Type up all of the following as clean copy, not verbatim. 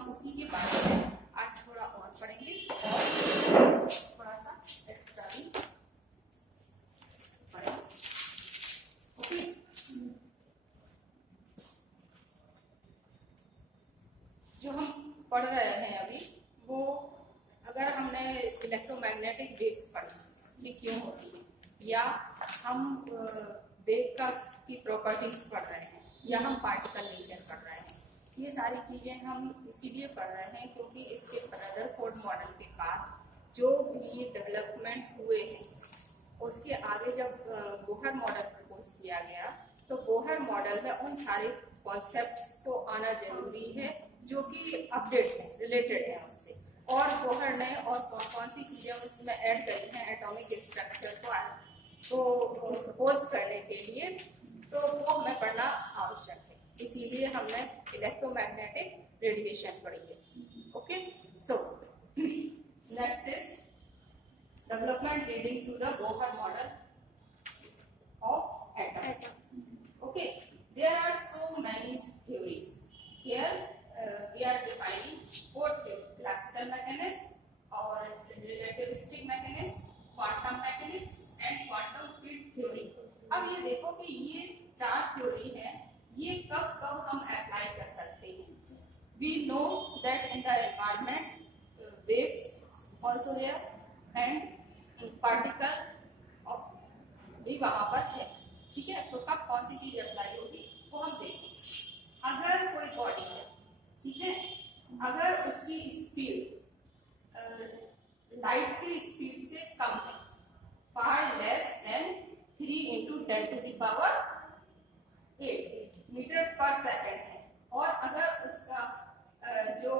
हम उसी के बारे में आज थोड़ा और पढ़ेंगे और थोड़ा सा एक्स्ट्रा भी पढ़ेंगे। ओके, जो हम पढ़ रहे हैं अभी वो, अगर हमने इलेक्ट्रोमैग्नेटिक वेव्स पढ़ी ये क्यों होती है, या हम वेव का की प्रॉपर्टीज पढ़ रहे हैं, या हम पार्टिकल नेचर पढ़ रहे हैं, ये सारी चीजें हम इसीलिए पढ़ रहे हैं क्योंकि इसके रदरफोर्ड मॉडल के बाद जो भी डेवलपमेंट हुए हैं उसके आगे जब बोहर मॉडल प्रपोज किया गया तो बोहर मॉडल में उन सारे कॉन्सेप्ट्स को आना जरूरी है जो कि अपडेट्स हैं, रिलेटेड हैं उससे, और बोहर ने और कौन कौन सी चीजें उसमें ऐड करी हैं एटॉमिक स्ट्रक्चर को प्रपोज करने के लिए, तो वो हमें पढ़ना आवश्यक है। इसीलिए हमने इलेक्ट्रोमैग्नेटिक रेडिएशन पढ़ी है। Okay, so next is development leading to the Bohr model of atom. Okay, there are so many theories here. We are defining four theories: classical mechanics or relativistic mechanics, quantum mechanics and quantum field theory. अब ये देखो कि ये चार theory है, ये कब कब हम अप्लाई कर सकते हैं। We know that in the environment waves also there and particle भी वहां पर है, ठीक है। तो कब कौन सी चीज अप्लाई होगी वो हम देखें। अगर कोई बॉडी है, ठीक है, अगर उसकी स्पीड लाइट की स्पीड से कम है, फार लेस देन 3 × 10⁸ मीटर पर सेकंड है, और अगर उसका जो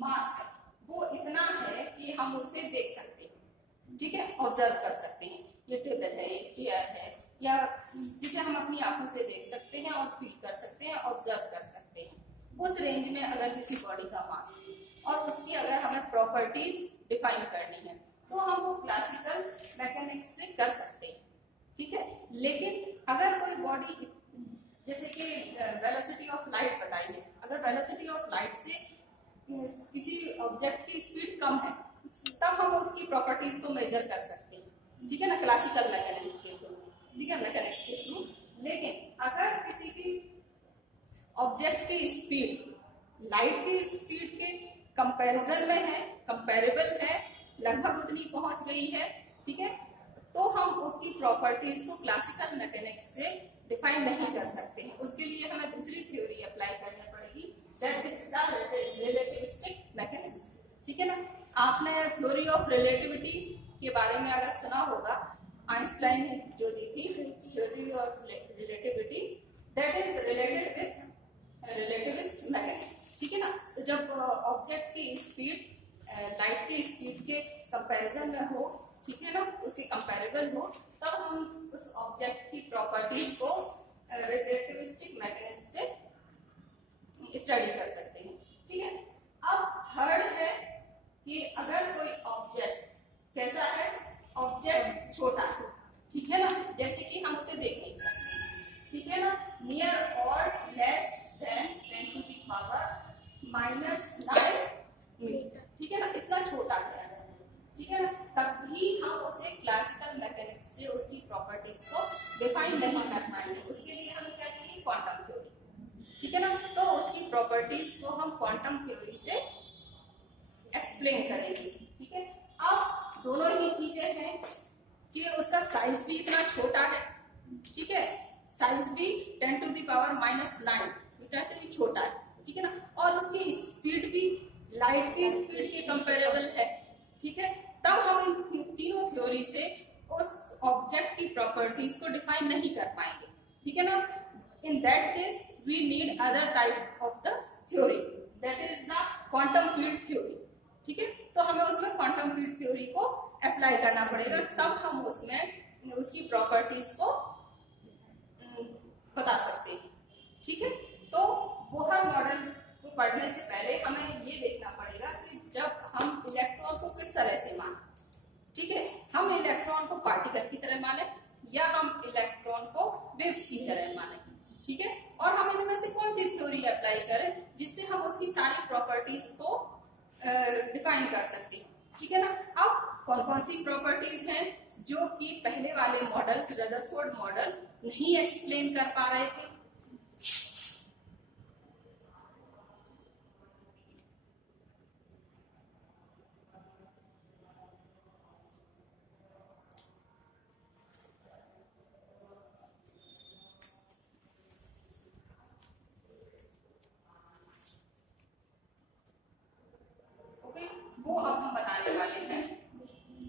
मास है वो इतना है कि हम उसे देख सकते हैं, ठीक है, ऑब्जर्व कर सकते हैं। ये टेबल है, ये चेयर है, या जिसे हम अपनी आंखों से देख सकते हैं और फील कर सकते हैं, ऑब्जर्व कर सकते हैं। उस रेंज में अगर किसी बॉडी का मास है और उसकी अगर हमें प्रॉपर्टीज डिफाइन करनी है तो हम वो क्लासिकल मैकेनिक्स से कर सकते हैं, ठीक है। लेकिन अगर कोई बॉडी, जैसे कि वेलोसिटी ऑफ लाइट बताई है, अगर वेलोसिटी ऑफ लाइट से किसी ऑब्जेक्ट की स्पीड कम है तब हम उसकी प्रॉपर्टीज को मेजर कर सकते हैं, ठीक है ना, क्लासिकल मैकेनिक्स के थ्रू, ठीक है, मैकेनिक्स के थ्रू। लेकिन अगर किसी की ऑब्जेक्ट की स्पीड लाइट की स्पीड के कंपैरिजन में है, कंपैरेबल है, लगभग उतनी पहुंच गई है, ठीक है, तो हम उसकी प्रॉपर्टीज को क्लासिकल मैकेनिक्स से डिफाइन नहीं कर सकते हैं। उसके लिए हमें दूसरी थ्योरी अप्लाई करनी पड़ेगी, that is the relativistic mechanism, ठीक है ना। आपने थ्योरी ऑफ रिलेटिविटी के बारे में अगर सुना होगा, आइंस्टाइन ने जो दी थी theory of relativity, that is related with relativist mechanics, ठीक है ना। तो जब ऑब्जेक्ट की स्पीड लाइट की स्पीड के कंपैरिजन में हो, ठीक है ना, उसके कंपैरेबल हो, तब हम उस ऑब्जेक्ट की प्रॉपर्टीज को रिलेटिविस्टिक मैकेनिज्म से स्टडी कर सकते हैं, ठीक है। अब थर्ड है कि अगर कोई ऑब्जेक्ट कैसा है, ऑब्जेक्ट छोटा है, ठीक है ना, जैसे कि हम उसे देख नहीं सकते, ठीक है ना, नियर और लेस देन 10⁻⁹ मीटर, ठीक है ना, इतना छोटा है, ठीक है ना, तब भी हम उसे क्लासिकल मैकेनिक्स से उसकी प्रॉपर्टीज को डिफाइन नहीं कर पाएंगे। उसके लिए हमें क्या चाहिए, क्वांटम थ्योरी, ठीक है ना। तो उसकी प्रॉपर्टीज को हम क्वांटम थ्योरी से एक्सप्लेन करेंगे, ठीक है। अब दोनों ही चीजें हैं कि उसका साइज भी इतना छोटा है, ठीक है, साइज भी 10⁻⁹ मीटर से भी छोटा है, ठीक है ना, और उसकी स्पीड भी लाइट की स्पीड के कंपेरेबल है, ठीक है। तब हम इन तीनों थ्योरी से उस ऑब्जेक्ट की प्रॉपर्टीज को डिफाइन नहीं कर पाएंगे, ठीक है ना। In that case we need other type of the theory, that is the quantum field theory, ठीक है। तो हमें उसमें क्वांटम फील्ड थ्योरी को अप्लाई करना पड़ेगा, तब हम उसमें उसकी प्रॉपर्टीज को बता सकते हैं, ठीक है। तो बोहर मॉडल को पढ़ने से पहले हमें ये देखना पड़ेगा कि जब हम इलेक्ट्रॉन को किस तरह से माने, ठीक है, हम इलेक्ट्रॉन को पार्टिकल की तरह माने या हम इलेक्ट्रॉन को वेव्स की तरह माने, ठीक है। और हम इनमें से कौन सी थ्योरी अप्लाई करें जिससे हम उसकी सारी प्रॉपर्टीज को डिफाइन कर सकते हैं, ठीक है ना। अब कौन कौन सी प्रॉपर्टीज हैं जो कि पहले वाले मॉडल रदरफोर्ड मॉडल नहीं एक्सप्लेन कर पा रहे थे। वो अब हम बताने वाले हैं।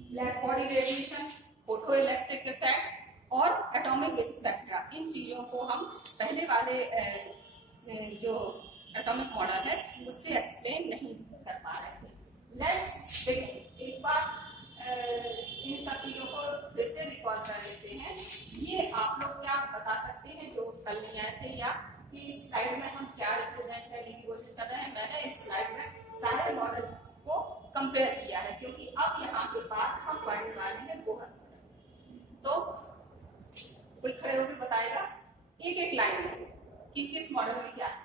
Black body radiation, photo electric effect और एटॉमिक स्पेक्ट्रा, इन चीजों को हम पहले वाले जो एटॉमिक मॉडल है उससे एक्सप्लेन नहीं कर पा रहे थे। Let's begin. एक बार इन सब चीजों को फिर से रिकॉल कर लेते हैं। ये आप लोग क्या बता सकते हैं जो कल नहीं आए थे, या कि इस स्लाइड में हम क्या रिप्रेजेंट करने की कोशिश कर रहे हैं। मैंने इस स्लाइड में सारे मॉडल को कंपेयर किया है क्योंकि अब यहाँ के बाद हम पढ़ने वाले हैं बोहर मॉडल। तो कोई खड़े होकर बताएगा एक एक लाइन में कि किस मॉडल में क्या है,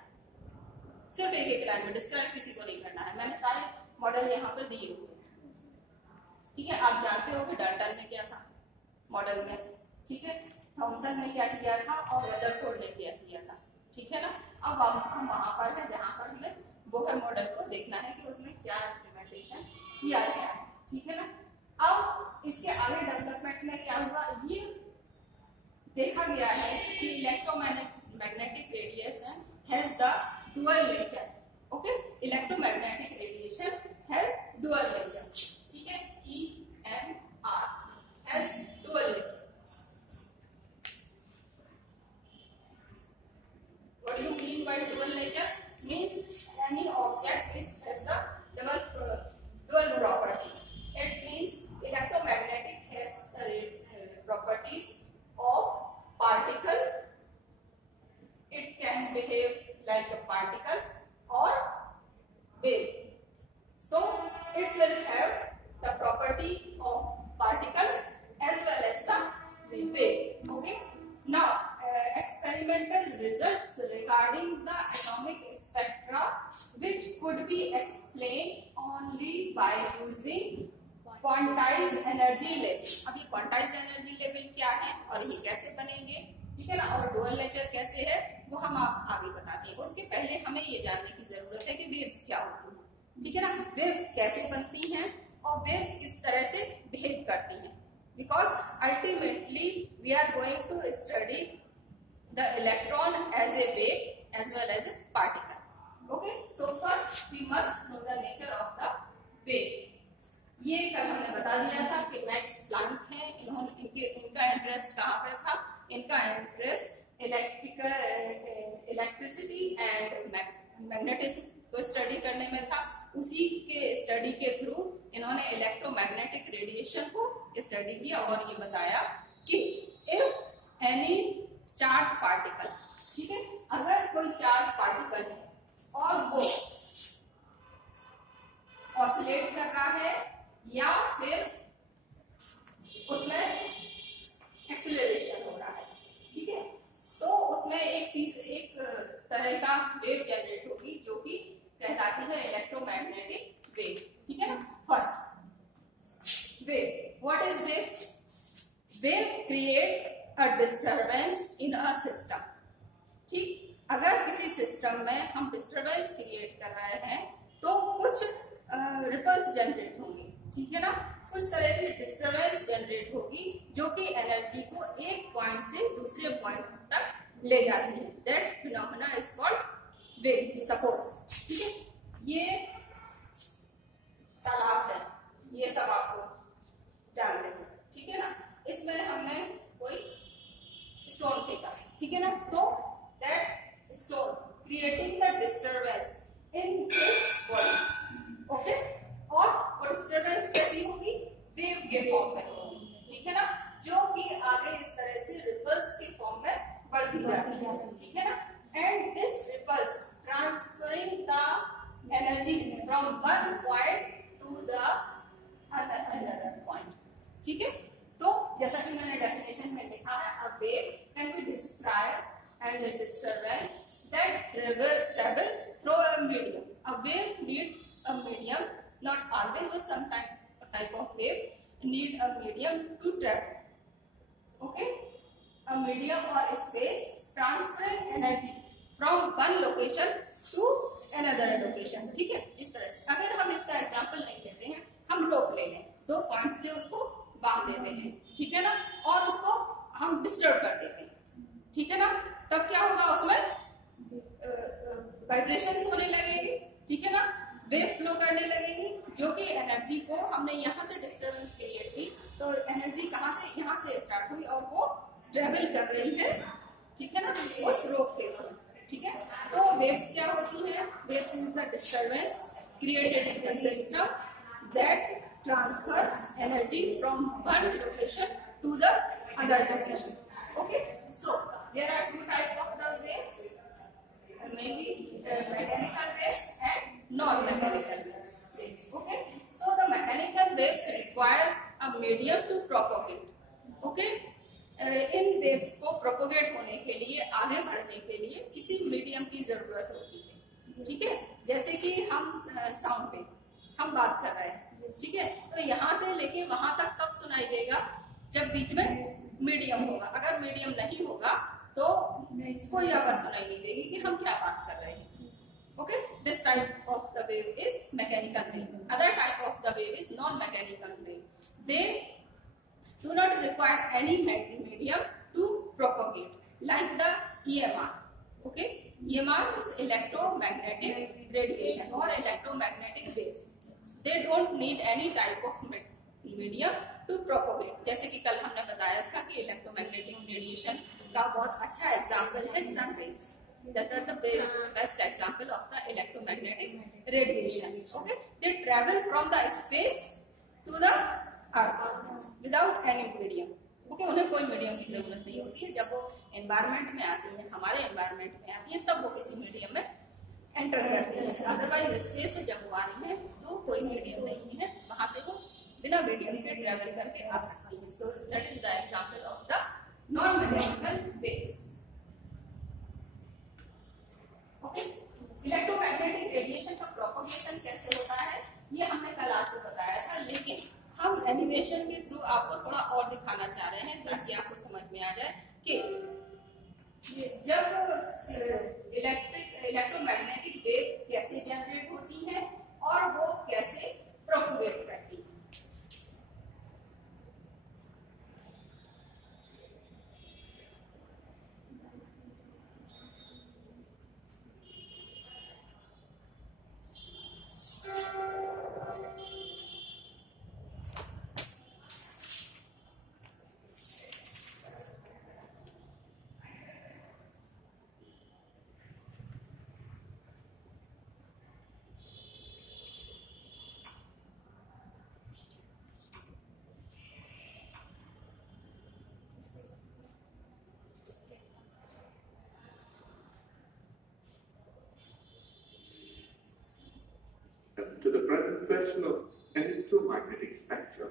सिर्फ एक एक लाइन में, डिस्क्राइब किसी को नहीं करना है। मैंने सारे मॉडल यहाँ पर दिए हुए हैं, ठीक है। आप जानते हो कि डाल्टन में क्या था मॉडल में, ठीक है, थॉमसन ने क्या किया था और रदरफोर्ड ने क्या किया था, ठीक है ना। अब हम वहां पर है जहां पर हमें बोहर मॉडल को देखना है कि उसमें क्या इम्प्लीमेंटेशन किया गया है, ठीक है ना। अब इसके आगे डेवलपमेंट में क्या हुआ, ये देखा गया है कि electromagnetic radiation has the dual nature. Okay, electromagnetic radiation has dual nature, ठीक है, EMR has dual nature. What do you mean by dual nature? Means any object is has the dual property. It means electromagnetic has the properties of particle. It can behave like a particle or wave. So it will have the property of particle as well as the wave. Okay. Now experimental results regarding the atomic spectra which could be explained only by using quantized energy level। अब ये quantized energy level क्या है और ये कैसे बनेंगे, ठीक है ना, और डुअल नेचर कैसे है वो हम आगे बताते हैं। उसके पहले हमें ये जानने की जरूरत है कि वेव्स क्या होती है, ठीक है ना, वेव्स कैसे बनती हैं और वेव्स किस तरह से बिहेव करती हैं। Because ultimately we are going to study the electron as a wave as well as a particle. Okay, so first we must know the nature of the wave. ये कल हमने बता दिया था कि मैक्स प्लैंक हैं, इन्होंने इनका इंटरेस्ट कहाँ पे था, इनका इंटरेस्ट इलेक्ट्रिसिटी एंड मैग्नेटिज्म को स्टडी करने में था। उसी के स्टडी के थ्रू इन्होंने इलेक्ट्रोमैग्नेटिक रेडिएशन को स्टडी किया और ये बताया कि इफ एनी चार्ज पार्टिकल, ठीक है, अगर कोई चार्ज पार्टिकल है और वो ऑसिलेट कर रहा है या फिर उसमें एक्सीलरेशन हो रहा है, ठीक है, तो उसमें एक तरह का वेव जनरेट होगी जो कि कहलाती है इलेक्ट्रोमैग्नेटिक वेव, ठीक है ना। First wave, what is wave? Wave create a disturbance in a system, ठीक। अगर किसी सिस्टम में हम डिस्टरबेंस क्रिएट कर रहे हैं तो कुछ रिपल्स जनरेट होंगे, ठीक है ना, कुछ तरह की डिस्टरबेंस जनरेट होगी जो कि एनर्जी को एक पॉइंट से दूसरे पॉइंट तक ले जाती है। That phenomena is called wave. Suppose, ठीक है, ये तालाब है, ये सब आपको जानते हैं, ठीक है ना, इसमें हमने कोई स्टोन फेंका, ठीक है ना, तो that stone creating the disturbance in this body, okay, और वो डिस्टरबेंस कैसी होगी? वेव के फॉर्म में होगी, ठीक है ना, जो कि आगे इस तरह से रिपल्स के फॉर्म में बढ़ती जाती है, ठीक है ना, and this ripples transferring the energy from one point to the other point, ठीक है। तो जैसा कि मैंने डेफिनेशन में लिखा है, a wave can be described as a disturbance that travel through a medium. A wave need a medium, not always, but some type of wave need a medium to travel. Okay, a medium or space transferring energy from one location to another location. ठीक है, इस तरह से अगर हम इसका example नहीं लेते हैं, हम रोप ले लें, 2 पॉइंट से उसको बांध देते हैं, ठीक है ना, और उसको हम डिस्टर्ब कर देते हैं, ठीक है ना, तब क्या होगा, उसमें वाइब्रेशंस होने लगेगी, ठीक है ना, वेव फ्लो करने लगेगी, जो कि एनर्जी को हमने यहाँ से डिस्टर्बेंस क्रिएट की, तो एनर्जी कहाँ से, यहाँ से स्टार्ट हुई और वो ट्रेवल कर रही है, ठीक है ना, उस रोप के थ्रू, ठीक है। तो वेव्स क्या होती है, waves is the disturbance created in the system that transfer energy from one location to the other location. Okay, so there are 2 types of the waves, mainly mechanical waves and non-mechanical waves. Okay, so the mechanical waves require a medium to propagate. Okay, in waves को propagate होने के लिए, आगे बढ़ने के लिए किसी medium की जरूरत होती है, ठीक है। जैसे कि हम साउंड पे हम बात कर रहे हैं, ठीक है, तो यहाँ से लेके वहां तक कब सुनाई देगा, जब बीच में मीडियम होगा। अगर मीडियम नहीं होगा तो कोई आवाज सुनाई नहीं देगी कि हम क्या बात कर रहे हैं। Okay, this type of the wave is mechanical wave. Other type of the wave is non mechanical wave. They do not require any medium to propagate, like the EMR. Okay, EMR is electromagnetic radiation or electromagnetic waves. They don't need any type of medium to propagate. जैसे कि कल हमने बताया था कि electromagnetic radiation का बहुत अच्छा एग्जाम्पल है sun rays. That are the best example of the electromagnetic radiation. Okay, they travel from the space to the earth without any medium. Okay, उन्हें कोई मीडियम की जरूरत नहीं होती है. जब वो एनवायरमेंट में आती है, हमारे एनवायरमेंट में आती है, तब वो किसी मीडियम में एंटर करती है. अदरवाइज स्पेस से जब वो आ रही है तो कोई मीडियम नहीं है, वहां से वो बिना मीडियम के ट्रेवल करके आ सकती है. So that is the example of the non mechanical waves. Okay, electromagnetic radiation का प्रोपगेशन कैसे होता है ये हमने कल आपको बताया था, लेकिन हम एनिमेशन के थ्रू आपको थोड़ा और दिखाना चाह रहे हैं ताकि आपको समझ में आ जाए कि जब इलेक्ट्रोमैग्नेटिक वेव कैसे जनरेट होती है और वो कैसे प्रोपगेट करती है. To the present session of electromagnetic spectrum.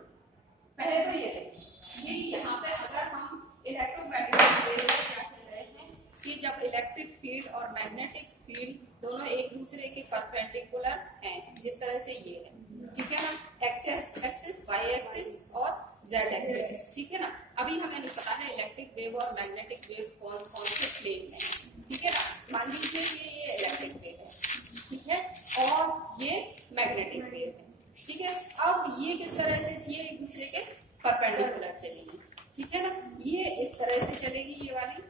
पहले तो ये यहाँ पे अगर हम इलेक्ट्रोमैग्नेटिक वेव में क्या कह रहे हैं कि जब इलेक्ट्रिक फील्ड और मैग्नेटिक फील्ड दोनों एक दूसरे के परपेंडिकुलर हैं, जिस तरह से ये है, ठीक है ना, एक्सिस वाई एक्सिस और जेड एक्सिस, ठीक है ना. अभी हमें नहीं पता है इलेक्ट्रिक वेव और मैग्नेटिक वेव कौन कौन से प्लेन में है, ठीक है ना. मान लीजिए ये इलेक्ट्रिक वेव है, ठीक है, और ये मैग्नेटिक वेव है, ठीक है. अब ये किस तरह से ये एक दूसरे के परपेंडिकुलर चलेगी, ठीक है ना. ये इस तरह से चलेगी, ये वाली,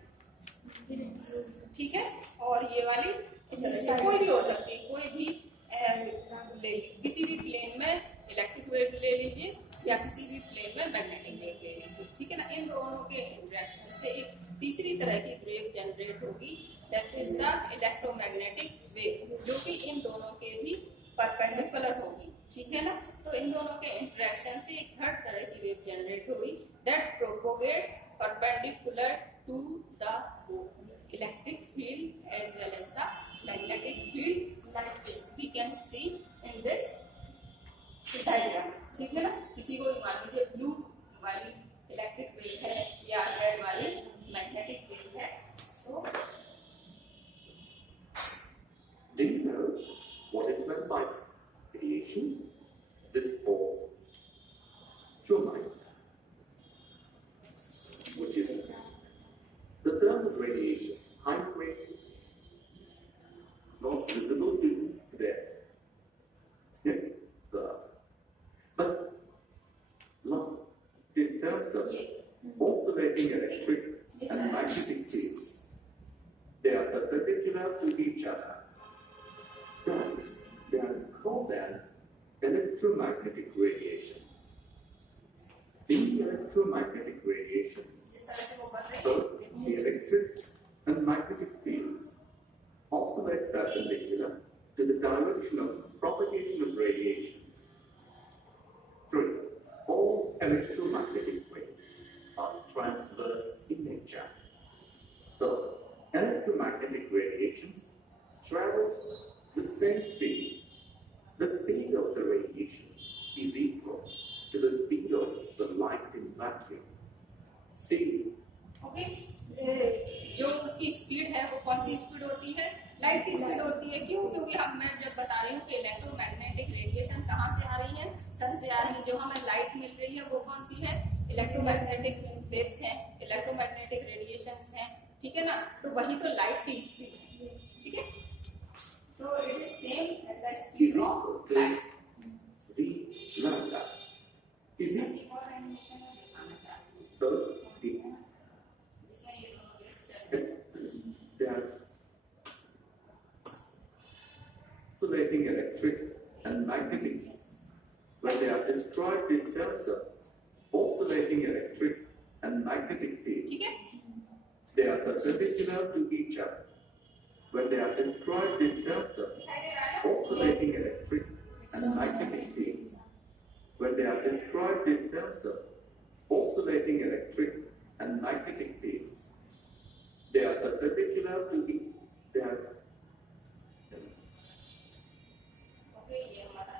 ठीक है, और ये वाली इस तरह से. कोई भी हो सकती है, कोई भी किसी भी प्लेन में इलेक्ट्रिक वेव ले लीजिए या किसी भी प्लेन में मैग्नेटिक वेव ले लीजिए, ठीक है ना. इन दोनों के इंटरेक्शन से एक तीसरी तरह की वेव जनरेट होगी, that is the electromagnetic wave, जो कि इन दोनों के भी परपेंडिकुलर होगी, ठीक है ना. तो इन दोनों के इंटरेक्शन से एक थर्ड तरह की वेव जनरेट होगी that propagate perpendicular to the electric field as well as the magnetic field, like this we can see in this diagram, ठीक है ना. किसी को मान लीजिए ब्लू वाली इलेक्ट्रिक वेव है या रेड वाली मैग्नेटिक वेव है, तो classifies radiation with ultraviolet, which is the thermal radiation, high rate, not visible to there. Yeah, but not in terms of oscillating electric and magnetic fields. They are perpendicular to each other. Thus, they are called as electromagnetic radiations. These electromagnetic radiations, both the electric and magnetic fields, oscillate perpendicular to the direction of propagation of radiation. 3. All electromagnetic waves are transverse in nature. So, electromagnetic radiations travels with same speed. The speed of the radiation is equal to the speed of the light in vacuum. C. Okay, जो उसकी speed है वो कौन सी speed होती है? Light की speed होती है। क्यों? क्योंकि मैं जब बता रही हूँ कि इलेक्ट्रोमैग्नेटिक रेडिएशन कहाँ से आ रही है, सन से आ रही है। जो हमें लाइट मिल रही है वो कौन सी है? इलेक्ट्रोमैग्नेटिक वेव्स हैं, इलेक्ट्रोमैग्नेटिक रेडिएशंस हैं, ठीक है ना? तो वही तो लाइट की स्पीड है, ठीक है? तो it is same as the speed of light. V lambda is it? और एनिमेशन में दिखाना चाहती हूँ So, जिसमें ये दोनों वेव्स चल रही हैं। they are oscillating electric and magnetic. When they are described in terms of oscillating electric and magnetic fields, ठीक है? they are perpendicular to each other. When they are described in terms of दिखाई दे रहा है? oscillating electric and magnetic fields, when they are described in terms of oscillating electric and magnetic fields, they are perpendicular to each okay, ये हमारा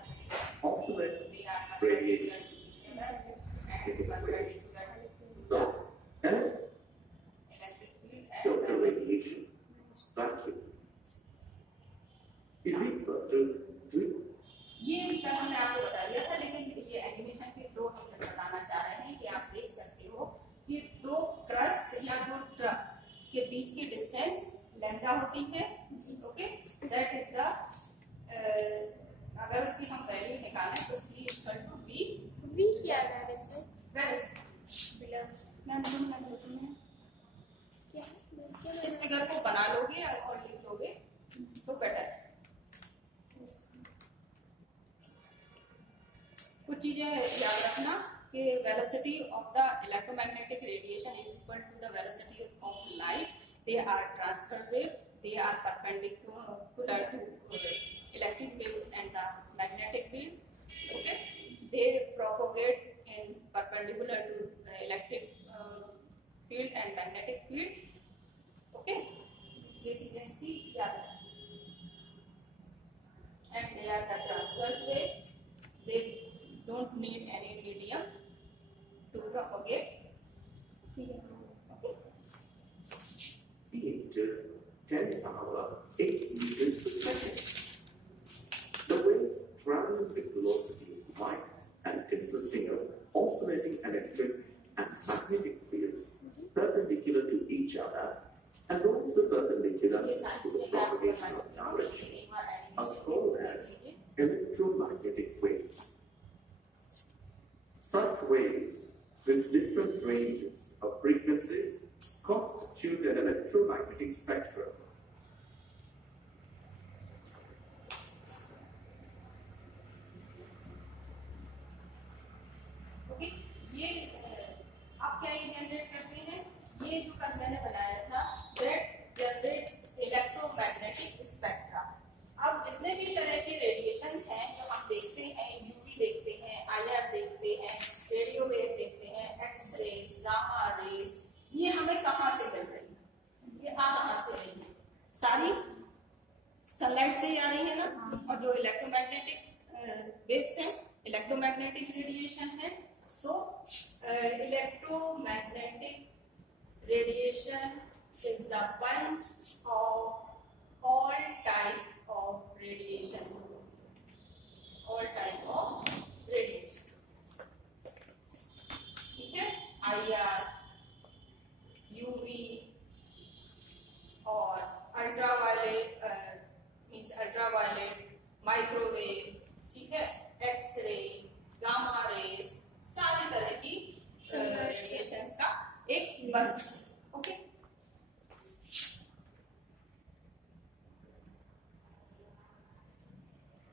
oscillate they are radiation. So, electric field the and radiation vacuum is equal to 3. ये कल हमने आपको बता दिया था, लेकिन ये एनिमेशन के थ्रू हम बताना चाह रहे हैं कि आप देख सकते हो कि दो क्रस्ट या दो ट्रक के बीच की डिस्टेंस लैम्डा होती है। ओके, दैट इज द अगर उसकी हम वैल्यू निकालें तो c equal to b V क्या है वैसे? वेरी मैम क्या? इस फिगर को बना लोगे और लिख लोगे तो बेटर। कुछ चीजें याद रखना कि velocity of the electromagnetic radiation is equal to the velocity of light. They are transfer wave, they are perpendicular to electric wave and the magnetic field. Okay, they propagate in perpendicular to electric field and magnetic field. Okay, ये चीजें इसकी याद रखना। And they are the transverse wave. They don't need any medium to propagate. Okay. P into 10 power 8 meters per second. The wave travels with velocity of light and consisting of oscillating electric and magnetic fields perpendicular to each other and also perpendicular ये to सारी the चीजें आपको propagation of direction are called as electromagnetic waves. Such waves with different ranges of frequencies constitute an electromagnetic spectrum. Okay, ये आप क्या ये generate करते हैं? ये जो कल मैंने बनाया था दैट जनरेट इलेक्ट्रोमैग्नेटिक स्पेक्ट्रा। अब जितने भी तरह के रेडिएशंस हैं जो हम देखते हैं, यूवी देखते हैं, आईआर देखते हैं, रेडियो वेव देखते हैं, एक्स रेज, गामा रेज, ये हमें कहाँ से मिल रही है? ये कहाँ से रही है? सारी सनलाइट से ही आ रही है ना। और जो इलेक्ट्रोमैग्नेटिक वेव्स हैं, इलेक्ट्रोमैग्नेटिक रेडिएशन है। So, electromagnetic radiation is the bunch of all type of radiation. IR, UV और अल्ट्रावायलेट मीन्स अल्ट्रावायलेट, माइक्रोवेव, ठीक है, एक्सरे, गामा रेज, सारी तरह की रेडिएशंस का एक वर्ग। ओके,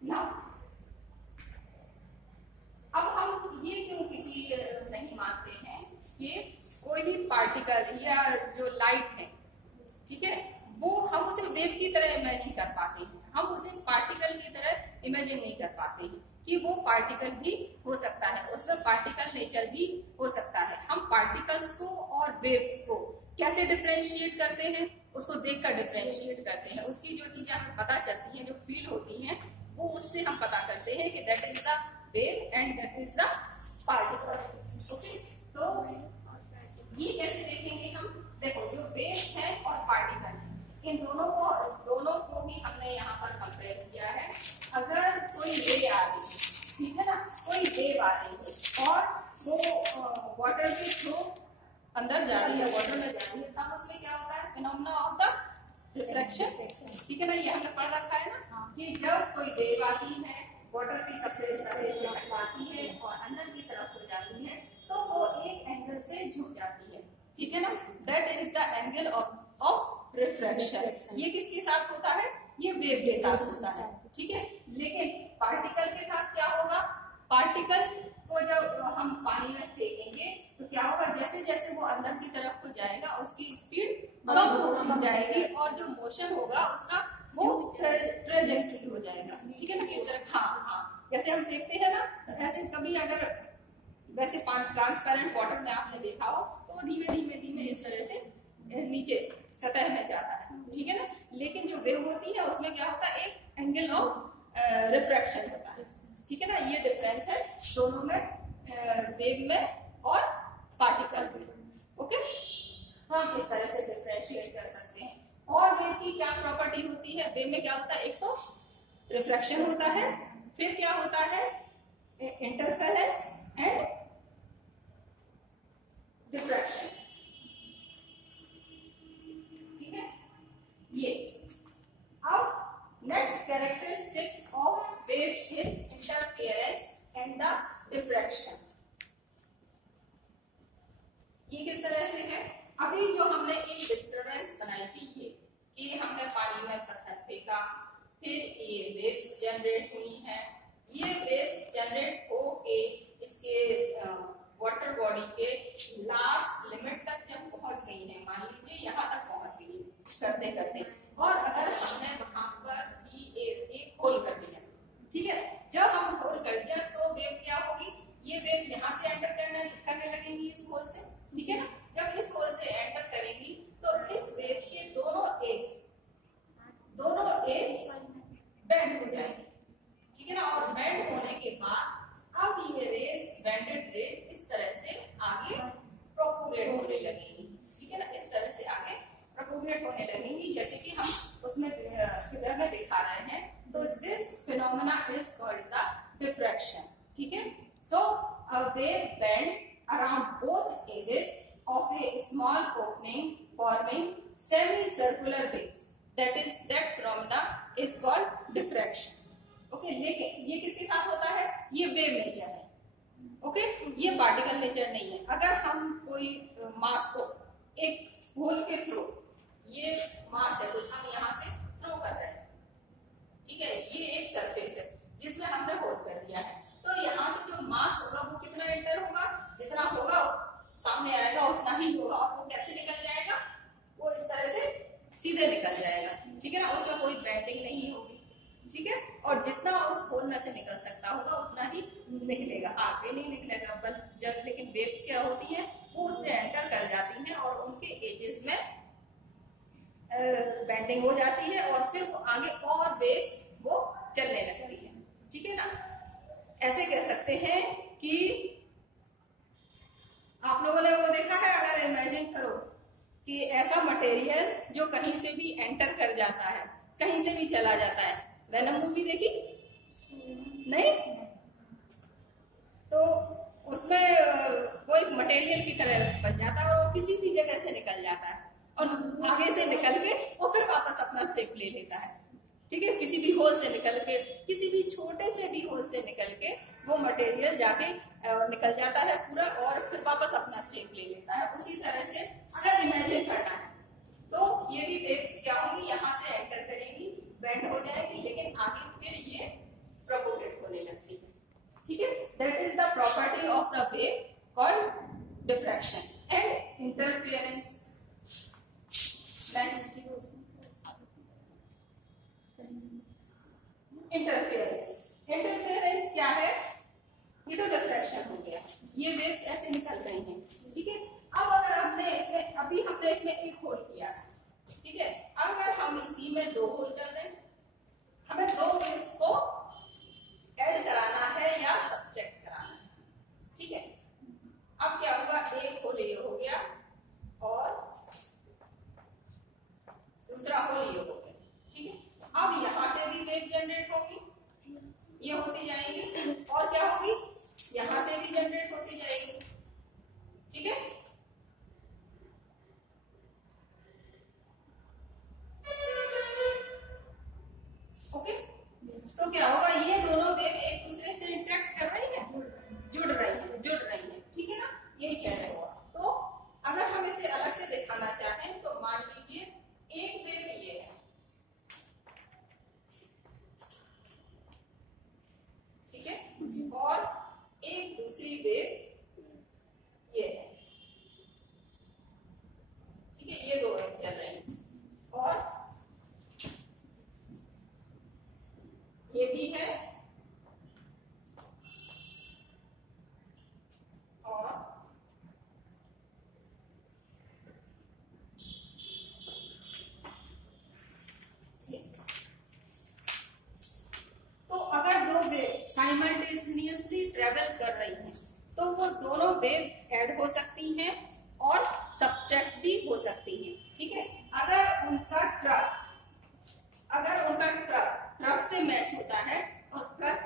नाउ अब हम ये क्यों किसी नहीं मानते हैं कि कोई भी पार्टिकल या जो लाइट है, ठीक है, वो हम उसे वेव की तरह इमेजिन कर पाते हैं, हम उसे पार्टिकल की तरह इमेजिन नहीं कर पाते हैं कि वो पार्टिकल भी हो सकता है, उसमें पार्टिकल नेचर भी हो सकता है। हम पार्टिकल्स को और वेव्स को कैसे डिफरेंशिएट करते हैं, उसको देखकर डिफरेंशिएट करते हैं, उसकी जो चीजें हमें पता चलती हैं, जो फील होती हैं, वो उससे हम पता करते हैं कि that is the wave and that is the particle. Okay, तो ये कैसे देखेंगे हम? देखो, जो वेव्स है और पार्टिकल है, इन दोनों को ही हमने यहाँ पर कंपेयर किया है। अगर कोई रे आ रही है, ठीक है ना, कोई वेव आ रही है और वो वाटर के थ्रू अंदर जा रही है, वाटर में जा रही है, तब उसमें क्या होता है? फिनोमेना ऑफ द रिफ्लेक्शन, ठीक है ना, ये हमने पढ़ रखा है ना कि जब कोई वेव आती है, वाटर की सरफेस से टकराती है और अंदर की तरफ हो जाती है, तो वो एक एंगल से झुक जाती है, ठीक है ना, that is the angle of reflection. ये किसके साथ होता है? ये वेव के साथ होता है, ठीक है। लेकिन पार्टिकल के साथ क्या होगा? पार्टिकल को जब हम पानी में फेंकेंगे तो क्या होगा? जैसे जैसे वो अंदर की तरफ को जाएगा, उसकी स्पीड कम होती जाएगी और जो मोशन होगा उसका वो ट्रेजेक्टरी हो जाएगा, ठीक है ना, किस तरह? हाँ, जैसे हम फेंकते हैं ना, तो ऐसे कभी अगर वैसे ट्रांसपेरेंट वाटर में आपने देखा हो तो वो धीमे धीमे धीमे इस तरह से नीचे सतह में जाता है, ठीक है ना। लेकिन जो वेव होती है उसमें क्या होता है? एक एंगल ऑफ रिफ्रैक्शन होता है, ठीक है ना। ये डिफरेंस है दोनों में, वेव में और पार्टिकल में। ओके, तो हम इस तरह से डिफरेंशिएट कर सकते हैं। और वेव की क्या प्रॉपर्टी होती है? वेव में क्या होता है? एक तो रिफ्रैक्शन होता है, फिर क्या होता है? इंटरफेरेंस एंड डिफ्रैक्शन, ठीक है। ये अब next characteristics of waves is interference and the diffraction. ये किस तरह से है? अभी जो हमने एक डिस्टर्बेंस बनाई थी, ये हमने पानी में पत्थर फेंका, फिर ये वेव्स जनरेट हुई हैं। ये वेव्स जनरेट होके इसके वाटर बॉडी के लास्ट लिमिट तक जब पहुंच गई है, मान लीजिए यहाँ तक पहुंच गई करते करते, और अगर हमने वहां पर भी एक होल कर दिया, ठीक है, जब हम होल कर दिया तो वेव क्या होगी? ये वेव यहाँ से एंटर करने लगेंगी इस होल से, ठीक है ना। जब इस होल से एंटर करेंगी तो इस वेव के दोनों एज बेंड हो जाएंगे, ठीक है ना। और बेंड होने के बाद अब ये रेस, बेंडेड रेस इस तरह से आगे प्रोपोगेट होने लगेंगी, ठीक है ना, इस तरह से आगे प्रोपोगेट होने लगेंगी, जैसे कि हम उसमें फिगर में दिखा रहे हैं। तो this phenomena is called the diffraction, ठीक है। So a wave bend around both edges of a small opening forming semicircular waves, that phenomena is called diffraction. Okay, लेकिन ये किसके साथ होता है? ये वेव नेचर है, ओके, ये पार्टिकल नेचर नहीं है। अगर हम कोई मास को एक होल के थ्रू, ये मास है कुछ, हम यहाँ से थ्रो कर रहे हैं, ठीक है, ये एक सरफेस है जिसमें हमने होल कर दिया है, तो यहाँ से जो मास होगा वो कितना एंटर होगा? जितना होगा सामने आएगा उतना ही होगा, और वो कैसे निकल जाएगा? वो इस तरह से सीधे निकल जाएगा, ठीक है ना, उसमें कोई बेंडिंग नहीं होगी, ठीक है। और जितना उस होल में से निकल सकता होगा उतना ही निकलेगा, आगे नहीं निकलेगा। बस जब लेकिन वेव्स क्या होती है, वो उससे एंटर कर जाती हैं और उनके एजेस में बेंडिंग हो जाती है और फिर वो आगे और वेव्स वो चलने लगती है, ठीक है ना। ऐसे कह सकते हैं कि आप लोगों ने वो देखा है, अगर इमेजिन करो कि ऐसा मटेरियल जो कहीं से भी एंटर कर जाता है, कहीं से भी चला जाता है। वेनम मूवी देखी? नहीं? तो उसमें वो एक मटेरियल की तरह बन जाता है और वो किसी भी जगह से निकल जाता है और आगे से निकल के वो फिर वापस अपना शेप ले लेता है। ठीक है, किसी भी होल से निकल के, किसी भी छोटे से भी होल से निकल के वो मटेरियल जाके निकल जाता है पूरा और फिर वापस अपना शेप ले लेता है। उसी तरह से अगर इमेजिन करना है तो ये भी वेव्स क्या होंगी, यहाँ से एंटर करेंगी, बेंड हो जाएगी, लेकिन आगे फिर ये प्रोपोगेट होने लगती है। ठीक है, that is the property of the wave called diffraction and interference. Interference क्या है, ये तो डिफ्रैक्शन हो गया, ये वेव्स ऐसे निकल रही हैं। ठीक है, अब अगर हमने इसमें एक होल किया, ठीक है, अगर हम इसी में 2 होल कर दें, हमें 2 वेव्स को ऐड कराना है या सब्ट्रैक्ट कराना है। ठीक है, अब क्या होगा, एक होल ये हो गया और दूसरा होल ये हो गया। ठीक है, अब यहां से भी वेव जनरेट होगी, ये होती जाएगी और क्या होगी, यहां से भी जनरेट होती जाएगी। ठीक है, ओके, तो क्या होगा, ये दोनों वेव एक दूसरे से इंटरेक्ट कर रही है, जुड़ रही है। ठीक है ना, यही कह रहे हो। तो अगर हम इसे अलग से दिखाना चाहें तो मान लीजिए एक वेव ये है, ठीक है, और एक दूसरी वेव ये है। ठीक है, ये 2 वेव चल रही हैं और ये भी है और तो अगर 2 वेव साइमल्टेनियसली ट्रेवल कर रही हैं तो वो दोनों वेव ऐड हो सकती हैं और सब्सट्रैक्ट भी हो सकती हैं। ठीक है, अगर उनका ट्रफ से मैच होता है और प्लस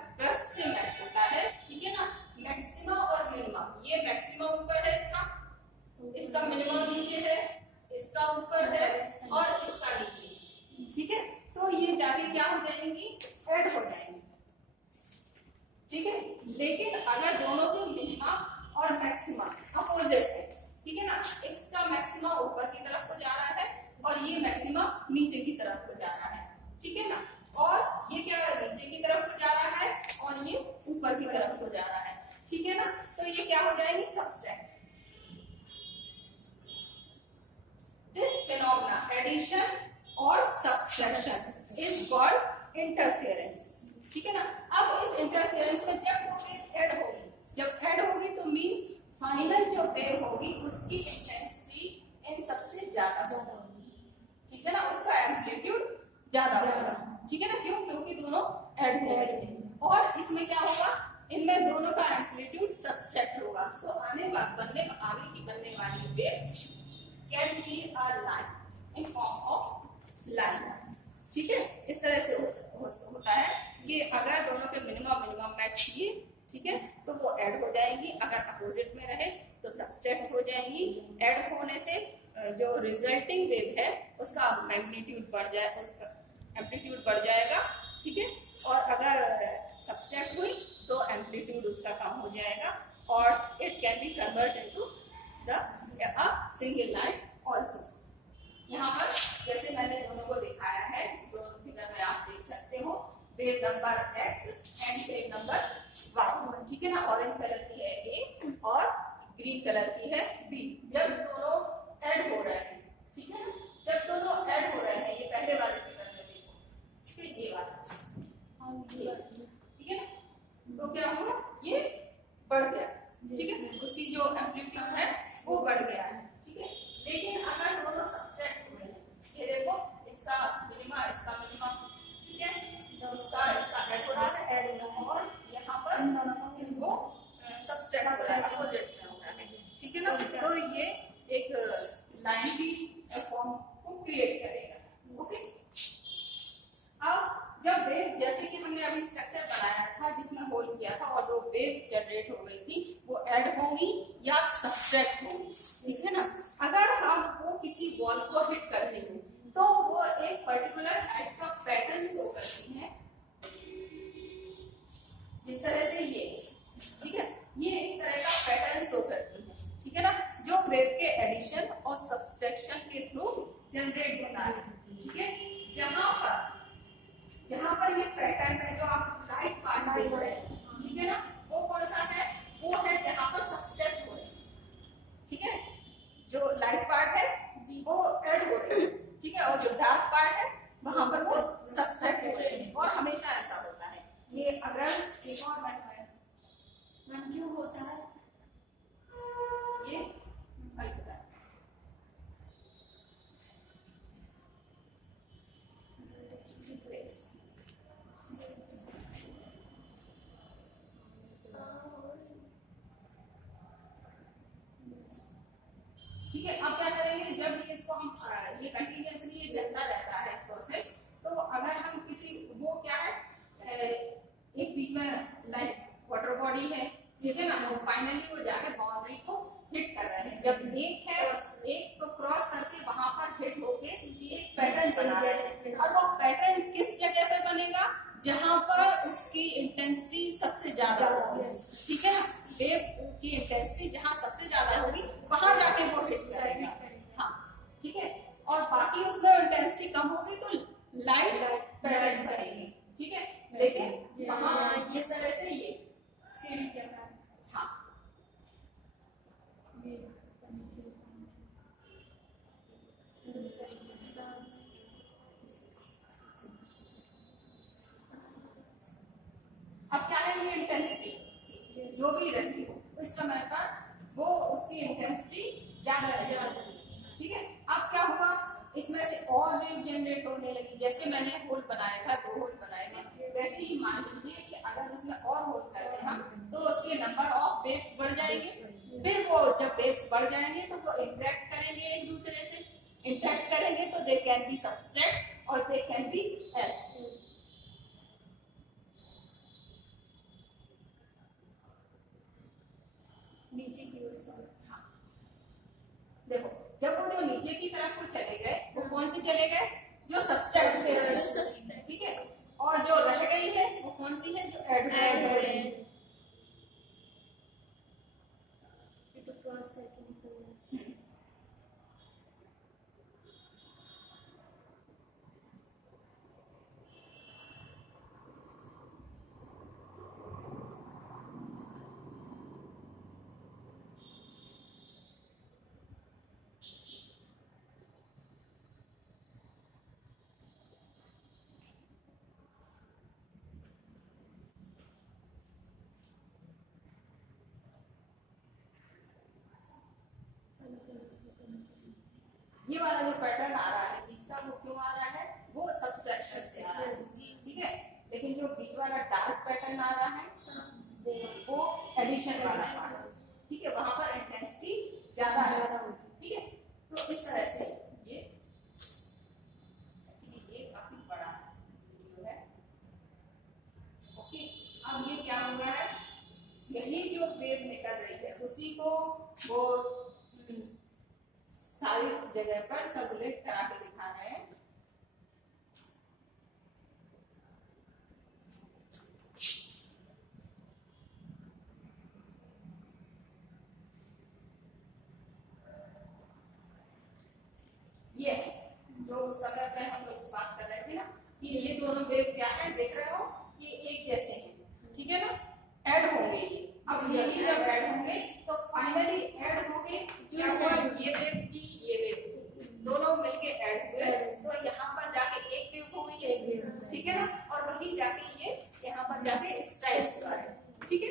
से मैच होता है, ठीक है ना, मैक्सिमा और मिनिमा, ये मैक्सिमा ऊपर है इसका मिनिमम नीचे है, इसका ऊपर है और इसका नीचे। ठीक है, तो ये जाके क्या हो जाएंगी, ऐड हो जाएंगी। ठीक है, लेकिन अगर दोनों के मिनिमा और मैक्सिमा अपोजिट है, ठीक है ना, इसका मैक्सिमा ऊपर की तरफ को जा रहा है और ये मैक्सिमा नीचे की तरफ को जा रहा है। ठीक है ना, और ये क्या नीचे की तरफ को जा रहा है और ये ऊपर की तरफ को जा रहा है। ठीक है ना, तो ये क्या हो जाएगी, सब्सट्रैक्ट। दिस फिनोमेना एडिशन और सब्सट्रैक्शन इज कॉल्ड इंटरफेरेंस। ठीक है ना, अब इस इंटरफेरेंस में जब वो वेव ऐड होगी तो मींस फाइनल जो वेव होगी उसकी इंटेंसिटी इन सबसे ज्यादा होगी। ठीक है ना, उसका एम्पलीट्यूड ज्यादा होगा। ठीक है ना, क्यों, क्योंकि दोनों ऐड हो रहे हैं और इसमें क्या होगा, इनमें दोनों का एम्पलीट्यूड सब्सट्रैक्ट होगा। तो आगे की बनने वाली wave can be a line in form of line. ठीक है, इस तरह से होता है कि अगर दोनों के मिनिमम मैच किए, ठीक है, तो वो ऐड हो जाएंगी। अगर अपोजिट में रहे तो सब्सट्रैक्ट हो जाएंगी। ऐड होने से जो रिजल्टिंग वेव है उसका मैग्नीट्यूड बढ़ जाए, उसका एम्पलीट्यूड बढ़ जाएगा। ठीक है, और अगर सब्सट्रैक्ट हुई तो एम्पलीट्यूड उसका कम हो जाएगा और it can be convert into the single line also. यहाँ पर जैसे मैंने दोनों को दिखाया है, दोनों फिगर में आप देख सकते हो, wave number x and wave number y। ठीक है ना, ऑरेंज कलर की है A और ग्रीन कलर की है B। जब दोनों ऐड हो रहे हैं, ठीक है ना, जब दोनों ऐड हो रहे हैं, ये पहले वाले फिगर में देखो, ठीक है, ये वाला, ठीक है ना, तो क्या हुआ, ये बढ़ गया। ठीक है, उसकी जो एम्पलीट्यूड है वो बढ़ गया है। ठीक है, लेकिन अगर दोनों सब्सट्रैक्ट हुए हैं, ये देखो, इसका मिनिमा, इसका मिनिमा, ठीक है, तो इसका ऐड हो रहा है, ऐड हो रहा है, और यहाँ पर वो सब्सट्रैक्ट हो रहा है, अपोजिट में हो रहा है। ठीक है ना, तो ये एक लाइन की फॉर्म को क्रिएट करेगा। ओके, अब जब वेव, जैसे कि हमने अभी स्ट्रक्चर बनाया था जिसमें होल किया था और 2 वेव जनरेट हो गई थी, वो ऐड होंगी या सब्सट्रैक्ट होंगी, ठीक है ना। अगर हम वो किसी वॉल को हिट करते हैं तो वो एक पर्टिकुलर टाइप का पैटर्न शो करती है, जिस तरह से ये, ठीक है, ये इस तरह का पैटर्न शो करती है, ठीक है ना, जो वेव के एडिशन और सब्सट्रैक्शन के थ्रू जनरेट होता है, ठीक है। जहां पर ये पैटर्न है जो आप राइट पार्ट देख रहे हैं, ठीक है ना, वो कौन सा है, वो है जहां पर सब्सट्रैक्ट हो रहे हैं, ठीक है, जो लाइट पार्ट है वो ऐड हो रहे हैं, ठीक है, और जो डार्क पार्ट है वहां पर वो सब्सट्रैक्ट हो रहे हैं, और हमेशा ऐसा होता है। ये अगर एक और मैम क्यों होता है ये होता है, ठीक है। अब क्या करेंगे, जब इसको हम ये कंटिन्यूअसली ये चलता रहता है प्रोसेस, तो अगर हम किसी वो क्या है एक बीच में लाइक वाटर बॉडी है, ठीक है ना, तो फाइनली वो जाकर बाउंड्री को हिट कर रहे हैं। जब एक है एक को क्रॉस करके वहां पर हिट होके एक पैटर्न बना रहे हैं, और वो पैटर्न किस जगह पे बनेगा, जहां पर उसकी इंटेंसिटी सबसे ज्यादा होगी, ठीक है ना, वेव की इंटेंसिटी जहां सबसे ज्यादा होगी वहां जाके वो हिट करेगा, हाँ, ठीक है। और बाकी उसमें इंटेंसिटी कम होगी तो लाइट पैटर्न बनेगी, ठीक है, लेकिन वहां इस तरह से ये सीढ़ी के हाँ, अब क्या है, ये इंटेंसिटी जो भी रहती हो उस समय पर वो उसकी इंटेंसिटी ज्यादा रहेगी, ठीक है। अब क्या हुआ, इसमें से और वेव जनरेट होने लगी, जैसे मैंने होल बनाया था, 2 होल बनाए थे, वैसे ही मान लीजिए कि अगर उसमें और होल करते हम तो उसके नंबर ऑफ वेव्स बढ़ जाएंगे, फिर वो जब वेव्स बढ़ जाएंगे तो वो इंटरेक्ट करेंगे एक दूसरे से, इंटरेक्ट करेंगे तो दे कैन बी सब्सट्रैक्ट और दे कैन बी ऐड। नीचे की ओर हाँ, देखो जब वो जो नीचे की तरफ को चले गए वो कौन से चले गए, जो सब्सट्रैक्ट थे, ठीक है, और जो रह गई है वो कौन सी है, जो ऐड हो रही है। ये वाला जो पैटर्न आ रहा है बीच का, वो क्यों आ रहा है, वो सब्सट्रैक्शन से आ रहा है, ठीक है। लेकिन जो बीच वाला डार्क पैटर्न आ रहा है वो एडिशन वाला पार्ट, ठीक है, वहां पर इंटेंसिटी ज्यादा है, ठीक है। तो इस तरह से ये काफी बड़ा है, ओके। अब ये क्या हो रहा है, यही जो वेव निकल रही है उसी को वो सारी जगह पर सर्कुलेट करा के दिखा रहे हैं। ये जो उस समय पे हम लोग बात कर रहे थे ना कि ये दोनों वेव क्या है, देख रहे हो, ये एक जैसे हैं, ठीक है ना, ऐड होंगे ये। अब ये जब ऐड होंगे तो फाइनली ऐड होंगे, क्या हुआ, ये वेव की ये वेव दोनों मिलके ऐड हुए, तो यहाँ पर जाके एक वेव हो गई है, ठीक है ना, और वही जाके ये यहाँ पर जाके स्ट्राइक हुआ है, ठीक है।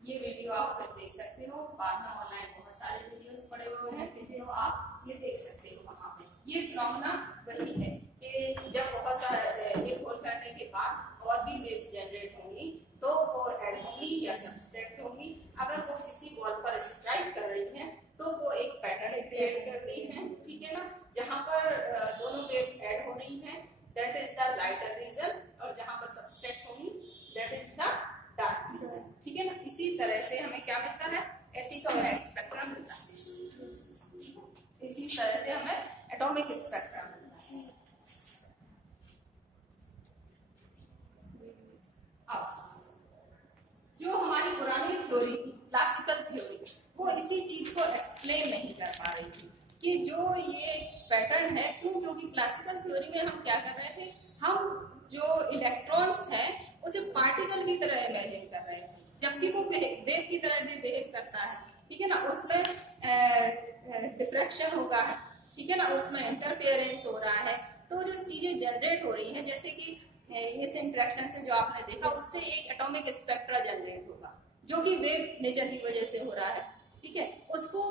ये वीडियो आप देख सकते हो, बाद में ऑनलाइन बहुत सारे वीडियोस पड़े हुए हैं, तो आप ये देख सकते हो वहाँ पे। ये फिनोमेना वही है कि जब बहुत सारा एक होल करने के बाद और भी वेव्स जनरेट होंगी तो वो ऐड होंगी या सब्सट्रैक्ट होंगी। अगर वो किसी वॉल पर स्ट्राइक कर रही है तो वो एक पैटर्न क्रिएट करती है, ठीक है ना, जहाँ पर दोनों वेव ऐड हो रही है, that is the lighter region, और जहाँ पर सब्सट्रैक्ट होंगी दैट तरह से हमें क्या मिलता है, ऐसी तो हमें स्पेक्ट्रम मिलता है, इसी तरह से हमें एटॉमिक स्पेक्ट्रम मिलता है। अब जो हमारी पुरानी थ्योरी थी, क्लासिकल थ्योरी, वो इसी चीज को एक्सप्लेन नहीं कर पा रही थी कि जो ये पैटर्न है, क्योंकि क्लासिकल थ्योरी में हम क्या कर रहे थे, हम जो इलेक्ट्रॉन्स है उसे पार्टिकल की तरह इमेजिन कर रहे थे, जबकि वो वेव की तरह भी बिहेव करता है, ठीक है ना, उसमें डिफ्रैक्शन होगा, ठीक है ना, उसमें इंटरफेरेंस हो रहा है, तो जो चीजें जनरेट हो रही हैं, जैसे कि इस इंटरेक्शन से जो आपने देखा, उससे एक एटॉमिक स्पेक्ट्रा जनरेट होगा जो कि वेव नेचर की वजह से हो रहा है, ठीक है, उसको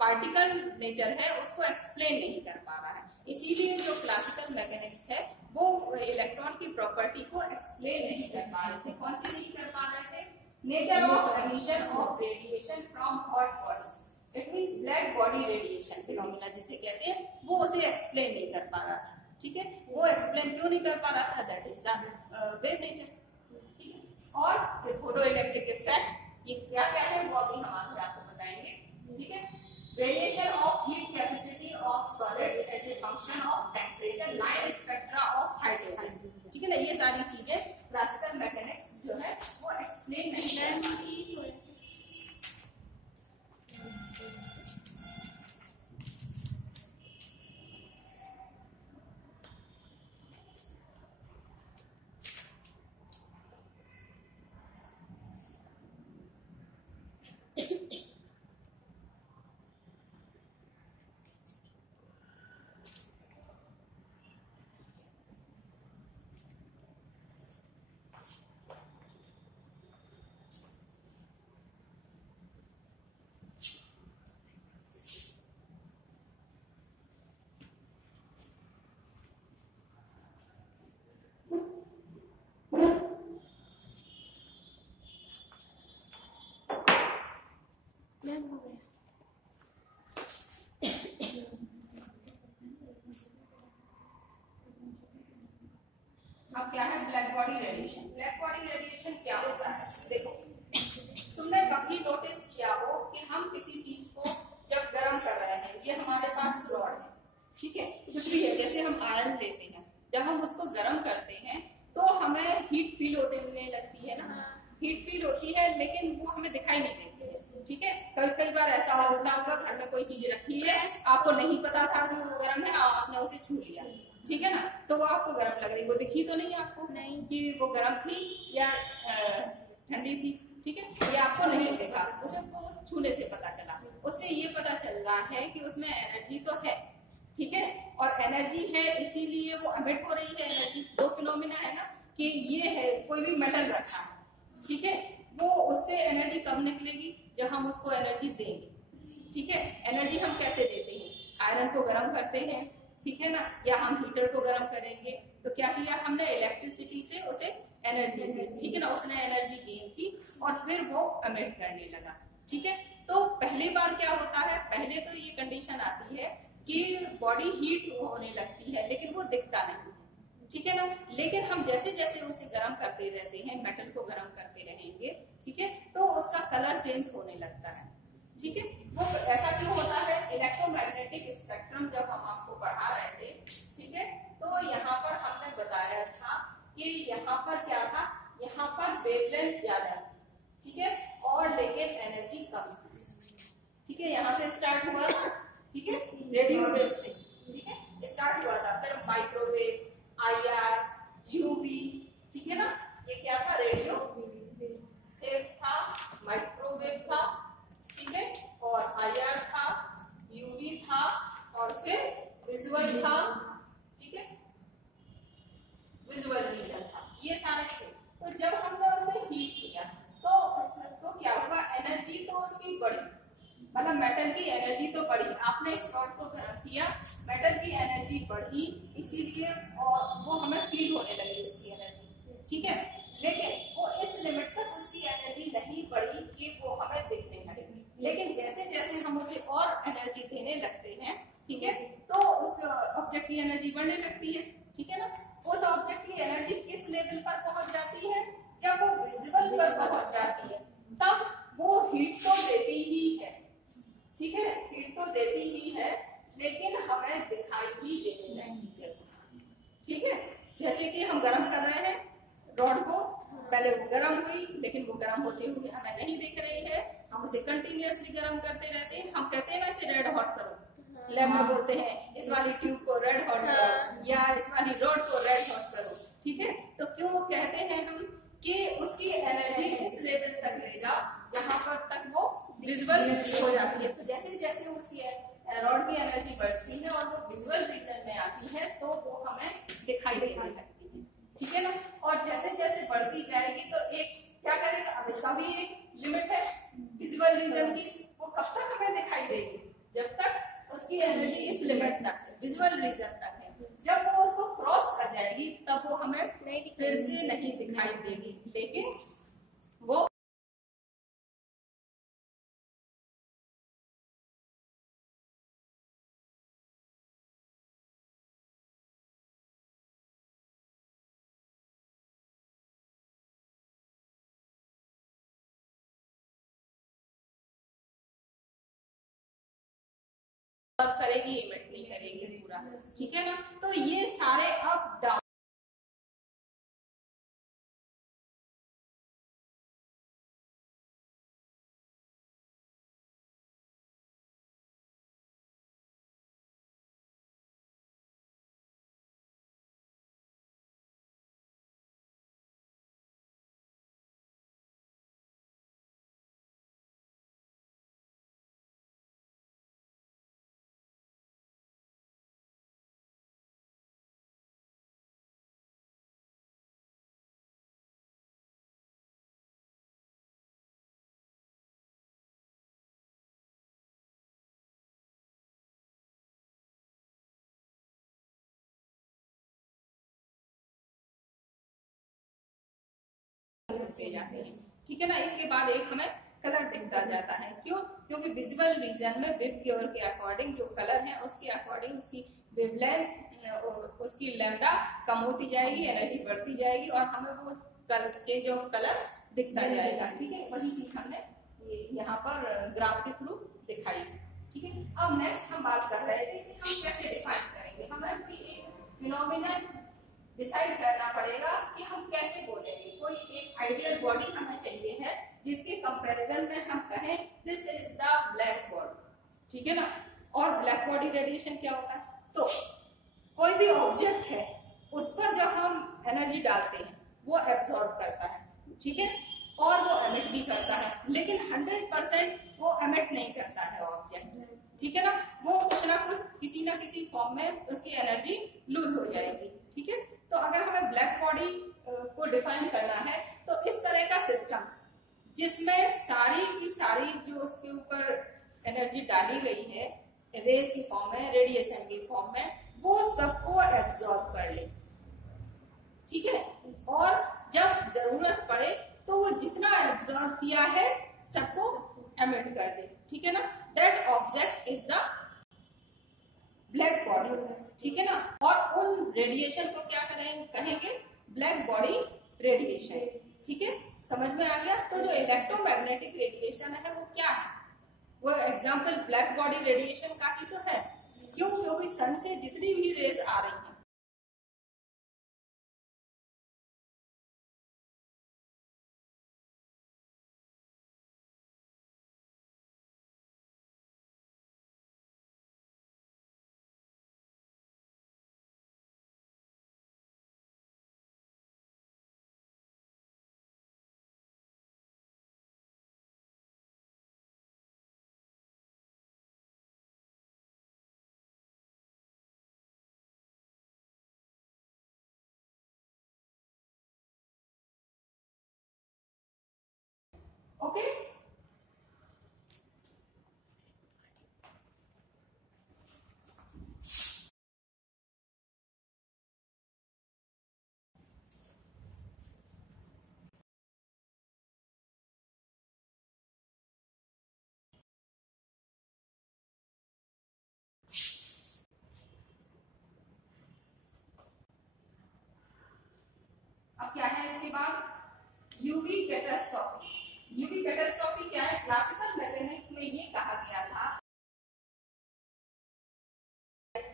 पार्टिकल नेचर है उसको एक्सप्लेन नहीं कर पा रहा है। इसीलिए जो क्लासिकल मैकेनिक्स है वो इलेक्ट्रॉन की प्रॉपर्टी को एक्सप्लेन नहीं कर पा रहे थे। कौन सी नहीं कर पा रहे थे? Nature of emission of radiation from hot body, it means black body radiation phenomena जिसे कहते हैं, वो उसे एक्सप्लेन नहीं कर पा रहा था, ठीक है, वो एक्सप्लेन क्यों नहीं कर पा रहा था? That is the wave nature, ठीक है। और फोटो इलेक्ट्रिक इफेक्ट, ये क्या क्या है वो अभी हम आगे आपको बताएंगे, ठीक है। Variation of heat capacity of solids as a function of temperature, line spectra of hydrogen, ठीक है ना, ये सारी चीजें क्लासिकल मैकेनिक्स जो है वो एक्सप्लेन नहीं कर पाती। मैम हो गया। अब क्या है black body radiation? Black body radiation क्या होता है? देखो, तुमने कभी नोटिस किया हो कि हम किसी चीज को जब गर्म कर रहे हैं, ये हमारे पास रॉड है, ठीक है, कुछ भी है, जैसे हम आयरन लेते हैं, जब हम उसको गर्म करते हैं तो हमें हीट फील होने लगती है ना, हीट फील होती है, लेकिन वो हमें दिखाई नहीं देती है, ठीक है। कई बार ऐसा होता होगा, घर में कोई चीज रखी है, आपको नहीं पता था कि वो गर्म है, आपने उसे छू लिया, ठीक है ना, तो वो आपको गर्म लग रही, वो दिखी तो नहीं आपको, नहीं कि वो गर्म थी या ठंडी थी, ठीक है, ये आपको नहीं दिखा, उसे वो छूने से पता चला, उससे ये पता चल रहा है कि उसमें एनर्जी तो है, ठीक है, और एनर्जी है इसीलिए वो एमिट हो रही है एनर्जी। दो फिनोमिना है ना, कि ये है कोई भी मेटल रखा है, ठीक है, वो उससे एनर्जी कम निकलेगी जब हम उसको एनर्जी देंगे, ठीक है। एनर्जी हम कैसे देते हैं? आयरन को गर्म करते हैं, ठीक है ना, या हम हीटर को गर्म करेंगे, तो क्या किया हमने? इलेक्ट्रिसिटी से उसे एनर्जी दी, ठीक है ना, उसने एनर्जी गेन की और फिर वो एमिट करने लगा, ठीक है। तो पहली बार क्या होता है? पहले तो ये कंडीशन आती है कि बॉडी हीट होने लगती है, लेकिन वो दिखता नहीं, ठीक है ना, लेकिन हम जैसे जैसे उसे गर्म करते रहते हैं, मेटल को गर्म करते रहेंगे, ठीक है, तो उसका कलर चेंज होने लगता है, ठीक है। वो ऐसा क्यों होता है? इलेक्ट्रोमैग्नेटिक स्पेक्ट्रम जब हम आपको पढ़ा रहे थे, ठीक है, तो यहाँ पर हमने बताया था कि यहाँ पर क्या था, यहाँ पर वेवलेंथ ज्यादा, ठीक है, और लेकिन एनर्जी कम, ठीक है, यहाँ से स्टार्ट हुआ, ठीक है, रेडियो वेव से, ठीक है, स्टार्ट हुआ था, फिर माइक्रोवेव, IR, UV, ठीक है ना, ये क्या था? रेडियो वेव था, माइक्रोवेव था, ठीक है, और IR था, UV था, और फिर विजुअल था, ठीक है, विजुअल रीजन था, ये सारे थे। तो जब हमने उसे हीट किया तो उसमें तो क्या हुआ? एनर्जी तो उसकी बढ़ी, मतलब मेटल की एनर्जी तो बढ़ी, आपने इस रॉड को गर्म किया, मेटल की एनर्जी बढ़ी, इसीलिए और वो हमें फील होने लगी उसकी एनर्जी, ठीक है, लेकिन वो इस लिमिट तक उसकी एनर्जी नहीं बढ़ी कि वो हमें दिखने लगी, लेकिन जैसे जैसे हम उसे और एनर्जी देने लगते हैं, ठीक है, तो उस ऑब्जेक्ट की एनर्जी बढ़ने लगती है, ठीक है ना। उस ऑब्जेक्ट की एनर्जी किस लेवल पर पहुंच जाती है? जब वो विजिबल पर पहुंच जाती है, तब वो हीट तो देती ही है, ठीक है, हीट तो देती ही है, लेकिन हमें दिखाई भी देने लगती है, ठीक है। जैसे कि हम गर्म कर रहे हैं रॉड को, पहले वो गर्म हुई, लेकिन वो गर्म होते हुए हमें नहीं दिख रही है, हम उसे कंटिन्यूअसली गर्म करते रहते हैं। हम कहते हैं ना इसे रेड हॉट करो, लैब में बोलते हैं इस वाली ट्यूब को रेड हॉट करो या इस वाली रॉड को रेड हॉट करो, ठीक है। तो क्यों कहते हैं हम कि उसकी एनर्जी इस लेवल तक ले जाओ जहां पर तक वो विजिबल हो जाती है। तो जैसे जैसे उसकी रॉड की एनर्जी बढ़ती है और वो विजुअल रीजन में आती है तो वो हमें दिखाई देने लगती है, ठीक है ना। और जैसे जैसे बढ़ती जाएगी तो एक क्या करेगा, अब इसका भी एक लिमिट है विजुअल रीजन की, वो कब तक हमें दिखाई देगी, जब तक उसकी एनर्जी इस लिमिट तक है, विजुअल रीजन तक है। जब वो उसको क्रॉस कर जाएगी तब वो हमें फिर से नहीं दिखाई देगी, लेकिन वो करेगी, इमिट नहीं करेगी पूरा, ठीक है ना। तो ये सारे अप डाउन होते जाते हैं, ठीक है ना। एक के बाद एक हमें कलर दिखता जाता है, क्यों, क्योंकि विजुअल रीजन में विव गियर के अकॉर्डिंग जो कलर है उसके अकॉर्डिंग उसकी वेवलेंथ उसकी लैम्डा कम होती जाएगी, एनर्जी बढ़ती जाएगी और हमें वो चेंज ऑफ कलर दिखता जाएगा, ठीक है। वही चीज हमने यहाँ पर ग्राफ के थ्रू दिखाई, ठीक है। अब नेक्स्ट हम बात कर रहे थे कि हम कैसे डिफाइन करेंगे, हमें कोई एक फिनोमिनन डिसाइड करना पड़ेगा कि हम कैसे बोलेंगे। कोई एक आइडियल बॉडी हमें चाहिए है जिसके कंपैरिजन में हम कहें this is the black body, ठीक है ना। और ब्लैक बॉडी रेडिएशन क्या होता है, तो कोई भी ऑब्जेक्ट है उस पर जब हम एनर्जी डालते हैं वो एब्सॉर्ब करता है, ठीक है, और वो एमिट भी करता है, लेकिन 100% वो एमिट नहीं करता है ऑब्जेक्ट, ठीक है ना। वो कुछ ना कुछ किसी ना किसी फॉर्म में उसकी एनर्जी लूज हो जाएगी, ठीक है। तो अगर हमें ब्लैक बॉडी को डिफाइन करना है तो इस तरह का सिस्टम जिसमें सारी की सारी जो उसके ऊपर एनर्जी डाली गई है रेस की फॉर्म में, रेडिएशन की फॉर्म में, वो सबको एब्सॉर्ब कर ले, ठीक है। और जब जरूरत पड़े तो वो जितना एब्सॉर्ब किया है सबको एमिट कर दे, ठीक है ना। That object is the black body, ठीक है ना। और उन रेडिएशन को क्या कहेंगे ब्लैक बॉडी रेडिएशन, ठीक है, समझ में आ गया। तो जो इलेक्ट्रोमैग्नेटिक रेडिएशन है वो क्या है, वो एग्जांपल ब्लैक बॉडी रेडिएशन का ही तो है, क्यों, क्योंकि सन से जितनी भी रेज आ रही है ओके। अब क्या है इसके बाद यूवी कैटास्ट्रॉफी। यूवी कैटास्ट्रॉफी क्या है? क्लासिकल मैकेनिक्स में ये कहा गया था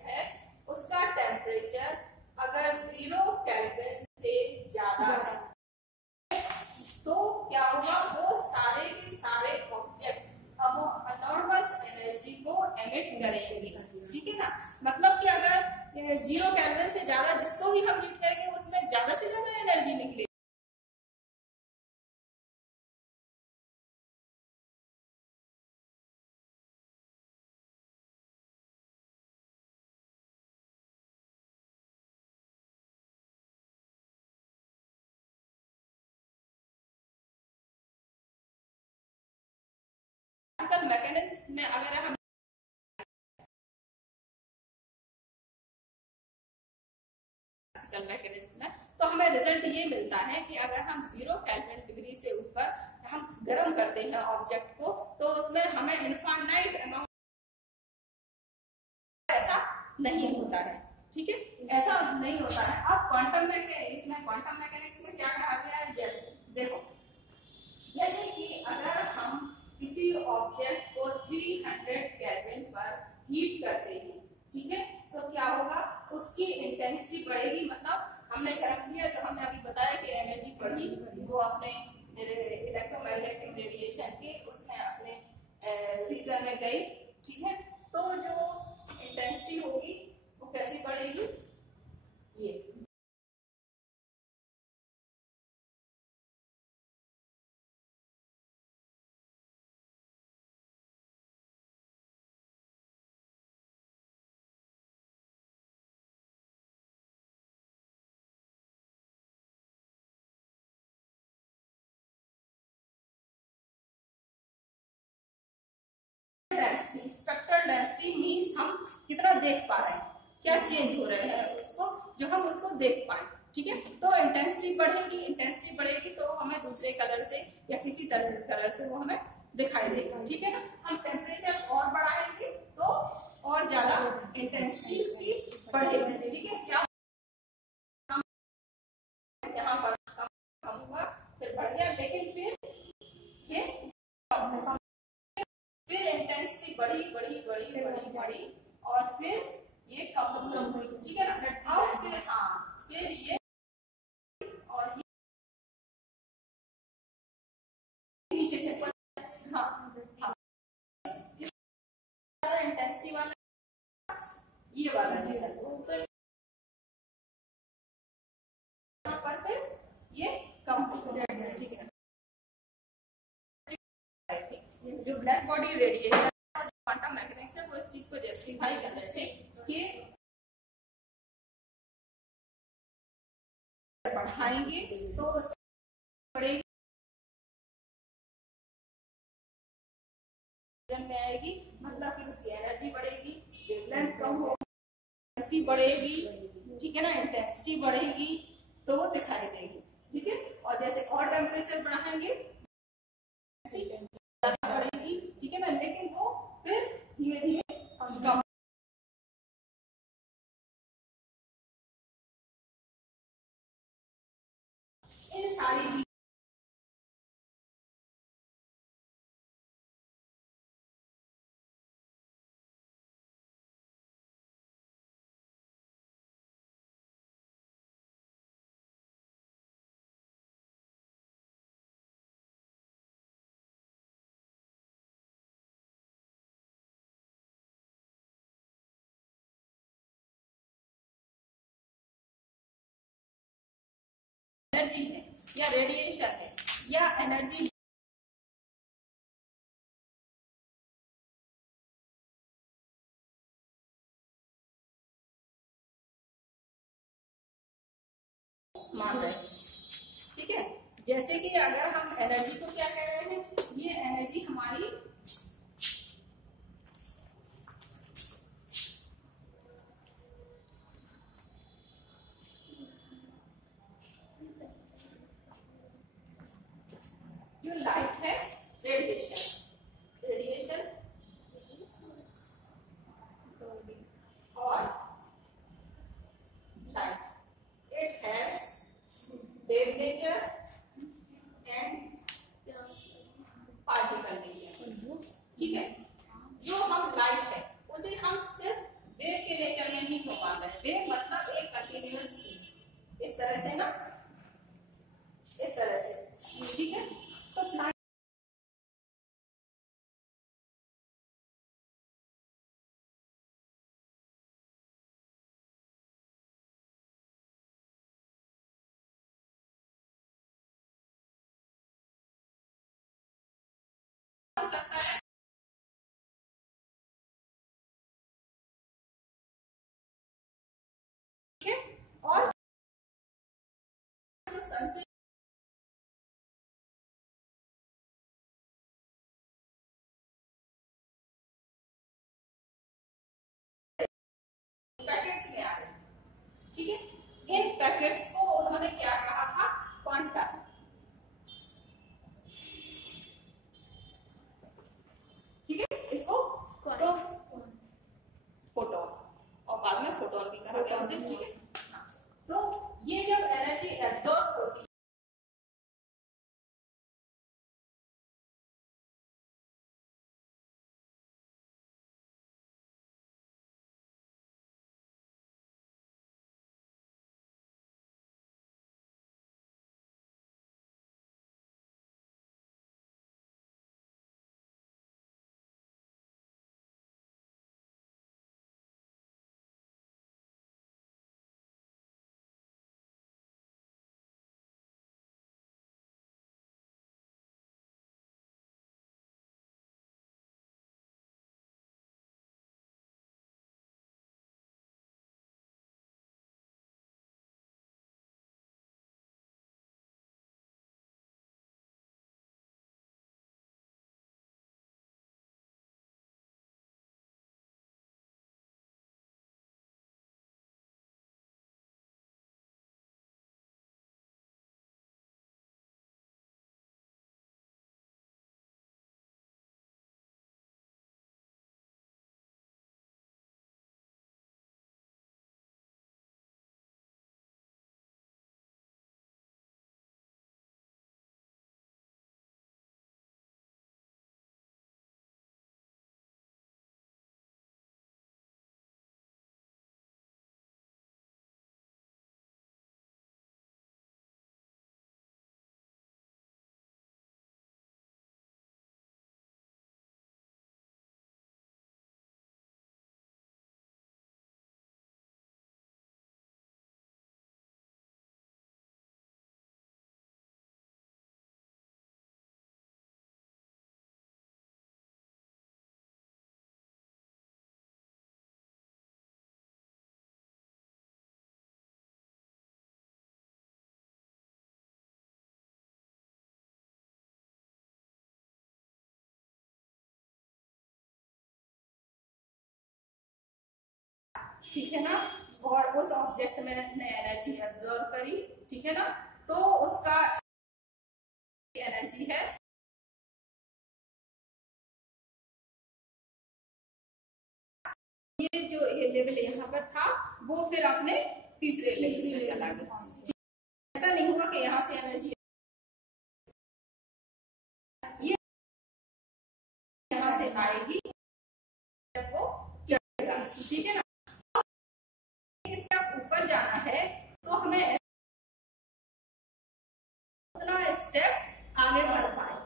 है उसका टेम्परेचर अगर 0 केल्विन से ज्यादा है तो क्या होगा? वो सारे के सारे ऑब्जेक्ट अब एनॉर्मस एनर्जी को एमिट करेंगे, ठीक है ना। मतलब कि अगर 0 केल्विन से ज्यादा जिसको भी हम हीट करेंगे उसमें ज्यादा से ज्यादा एनर्जी निकलेगी। मैकेनिज्म में अगर हम मैकेनिज्म में तो हमें रिजल्ट ये मिलता है कि अगर हम 0 केल्विन डिग्री से ऊपर हम गर्म करते हैं ऑब्जेक्ट को तो उसमें हमें इनफाइनाइट अमाउंट ऐसा नहीं होता है, ठीक है, ऐसा नहीं होता है। अब क्वांटम मैकेनिक्स में क्या कहा गया है? जैसे देखो, जैसे कि अगर हम किसी ऑब्जेक्ट को 300 केल्विन पर हीट करते हैं, ठीक है, तो क्या होगा? उसकी इंटेंसिटी बढ़ेगी। मतलब हमने गर्म किया तो हमने अभी बताया कि एनर्जी बढ़ी, वो अपने इलेक्ट्रोमैग्नेटिक रेडिएशन के उसमें अपने फ्रीजर में गई, ठीक है। तो जो इंटेंसिटी होगी वो कैसे बढ़ेगी? ये डेंसिटी, स्पेक्ट्रल डेंसिटी मींस हम कितना देख पा रहे हैं, क्या चेंज हो रहे हैं उसको, जो हम उसको देख पाए, ठीक है। तो इंटेंसिटी बढ़ेगी तो हमें दूसरे कलर से या किसी कलर से वो हमें दिखाई देगा, ठीक है ना। हम टेम्परेचर और बढ़ाएंगे तो और ज्यादा इंटेंसिटी उसकी बढ़ेगी, ठीक है। क्या यहाँ पर कम हुआ, फिर बढ़ गया, लेकिन फिर ये कम होगा, फिर इंटेंसिटी बढ़ी और फिर ये कम हुई, ठीक है ना। और फिर फिर ये और ये नीचे से इंटेंसिटी वाला ये वाला ऊपर पर फिर ये कम हो जाएगा, ठीक है। जो black body radiation quantum mechanics है वो इस चीज को जस्टिफाई कर रहे थे कि बढ़ाएंगे तो बढ़ेगी में आएगी, मतलब फिर उसकी एनर्जी बढ़ेगी, वेवलेंथ कम होगी, बढ़ेगी, ठीक है ना, इंटेंसिटी बढ़ेगी तो वो दिखाई देगी, ठीक है। और जैसे और टेम्परेचर बढ़ाएंगे बढ़ेगी, ठीक है ना, लेकिन वो फिर धीमे धीमे कम। इन सारी चीज एनर्जी है या रेडिएशन है या एनर्जी मान रहे हैं, ठीक है। जैसे कि अगर हम एनर्जी को क्या कह रहे हैं, ये एनर्जी हमारी जो लाइट है, रेडिएशन और light, it has wave nature and sun से पैकेट्स में आ रहे हैं, ठीक है। इन पैकेट्स को उन्होंने क्या कहा था, क्वांटा, ठीक है। इसको फोटोन और बाद में फोटोन भी कहा गया उसे, ठीक है। तो ये जब एनर्जी एब्जॉर्ब होती है ठीक है ना, और उस ऑब्जेक्ट में ने एनर्जी एब्जॉर्ब करी, ठीक है ना, तो उसका एनर्जी है ये जो ये लेवल यहाँ पर था वो फिर अपने तीसरे लेवल में चला गया। ऐसा नहीं हुआ कि यहाँ से एनर्जी ये यहाँ से आएगी जब वो चढ़ेगा, ठीक है ना। स्टेप ऊपर जाना है तो हमें उतना स्टेप आगे बढ़ पाए।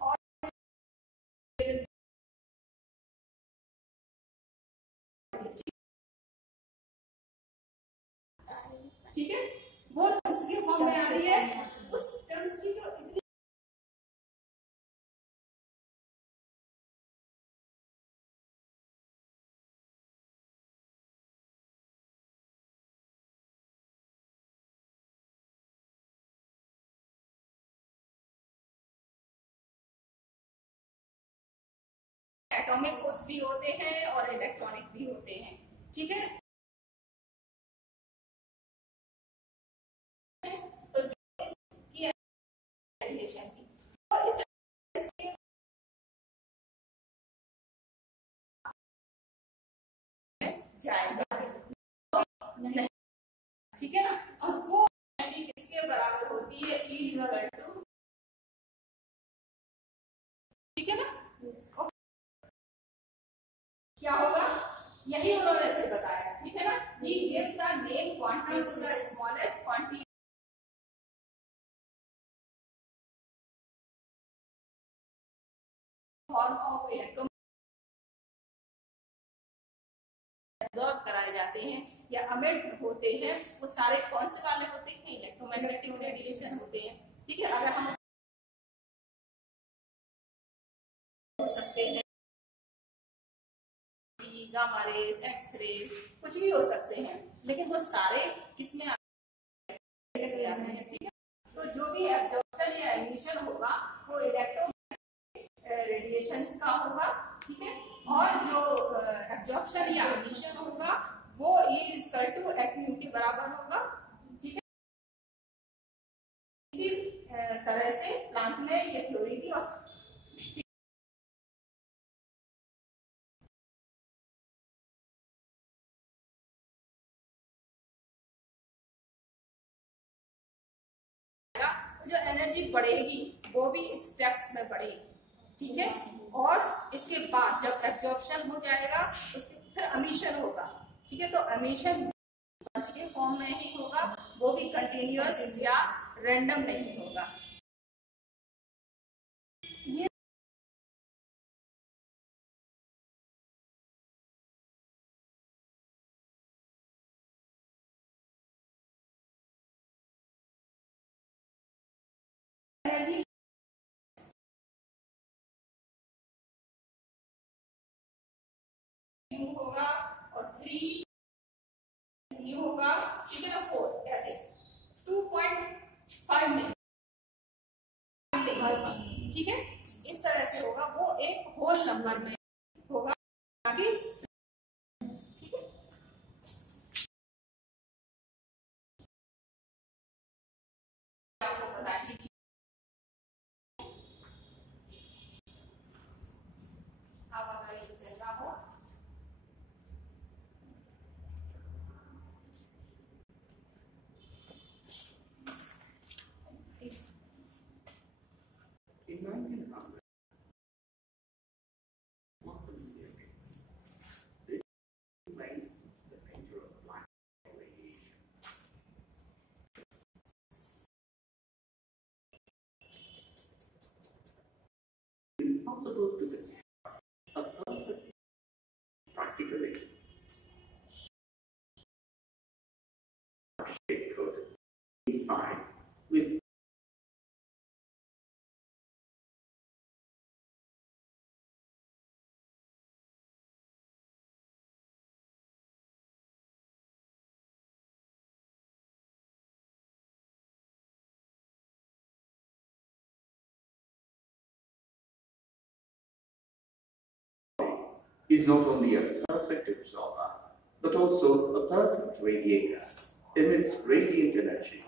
और ठीक है, वो चंक्स की फॉर्म में आ रही है, उस चंक्स की जो इतनी एटॉमिक भी होते हैं और इलेक्ट्रॉनिक भी होते हैं, ठीक है। तो इसकी रेडिएशन की और इस जाएगा नहीं, ठीक है ना। और वो किसके बराबर होती है, E इक्वल टू, ठीक है ना। क्या होगा, यही उन्होंने फिर बताया, ठीक है ना। We give the name quantum to the smallest quantity form of electron absorb कराए जाते हैं या अमिट होते हैं, वो सारे कौन से वाले होते हैं, इलेक्ट्रोमैग्नेटिक रेडिएशन होते हैं, ठीक है। अगर हम हो सकते हैं गामा रेज, एक्स रेज, कुछ भी हो सकते हैं, लेकिन वो सारे किसमें आते हैं, ठीक है। तो जो भी एब्जॉर्प्शन या एमिशन होगा वो इलेक्ट्रोमैग्नेटिक रेडिएशंस का होगा, ठीक है। और जो एब्जॉर्प्शन या एमिशन होगा वो E = h के बराबर होगा, ठीक है। इसी तरह से प्लांट ने ये थ्योरी दी। और जो एनर्जी बढ़ेगी वो भी स्टेप्स में बढ़ेगी, ठीक है। और इसके बाद जब एब्जॉर्प्शन हो जाएगा उसके फिर एमिशन होगा, ठीक है। तो एमिशन बंच के फॉर्म में ही होगा, वो भी कंटिन्यूअस या रैंडम नहीं होगा। ये एनर्जी होगा और 3 होगा, ठीक है ना, 4 ऐसे 2.5 नहीं, ठीक है। इस तरह से होगा, वो एक होल नंबर में होगा आगे, ठीक है। आपको पता है अब अगर ये चल रहा हो In 1900, quantum theory explains the nature of black hole radiation. It's impossible to construct a perfect practically shape code inside with is not only a perfect absorber, but also a perfect radiator, emits radiant energy.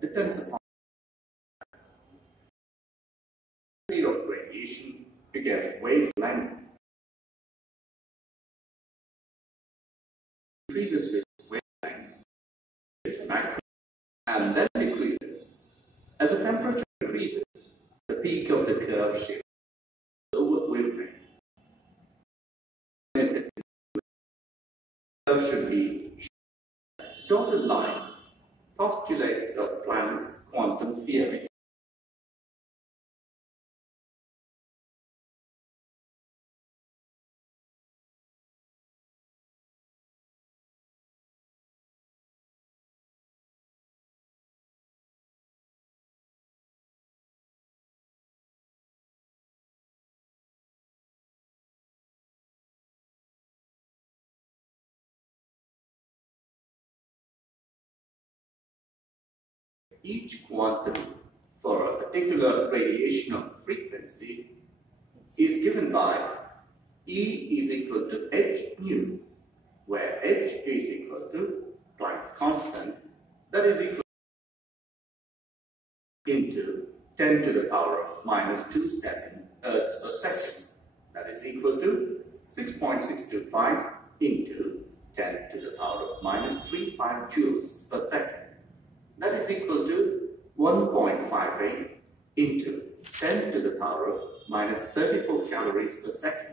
Depends upon the intensity of radiation against wavelength, increases with wavelength, is maximum, and then decreases. As the temperature increases, the peak of the curve shifts lower wavelength. The curve should be dotted lines, postulates of Planck's quantum theory. Each quantum for a particular radiational frequency is given by E is equal to h nu, where h is equal to Planck's constant, that is equal into 10 to the power of -27 Hertz per second, that is equal to 6.625 into 10 to the power of -35 joules per second. That is equal to 1.58 into 10 to the power of -34 calories per second.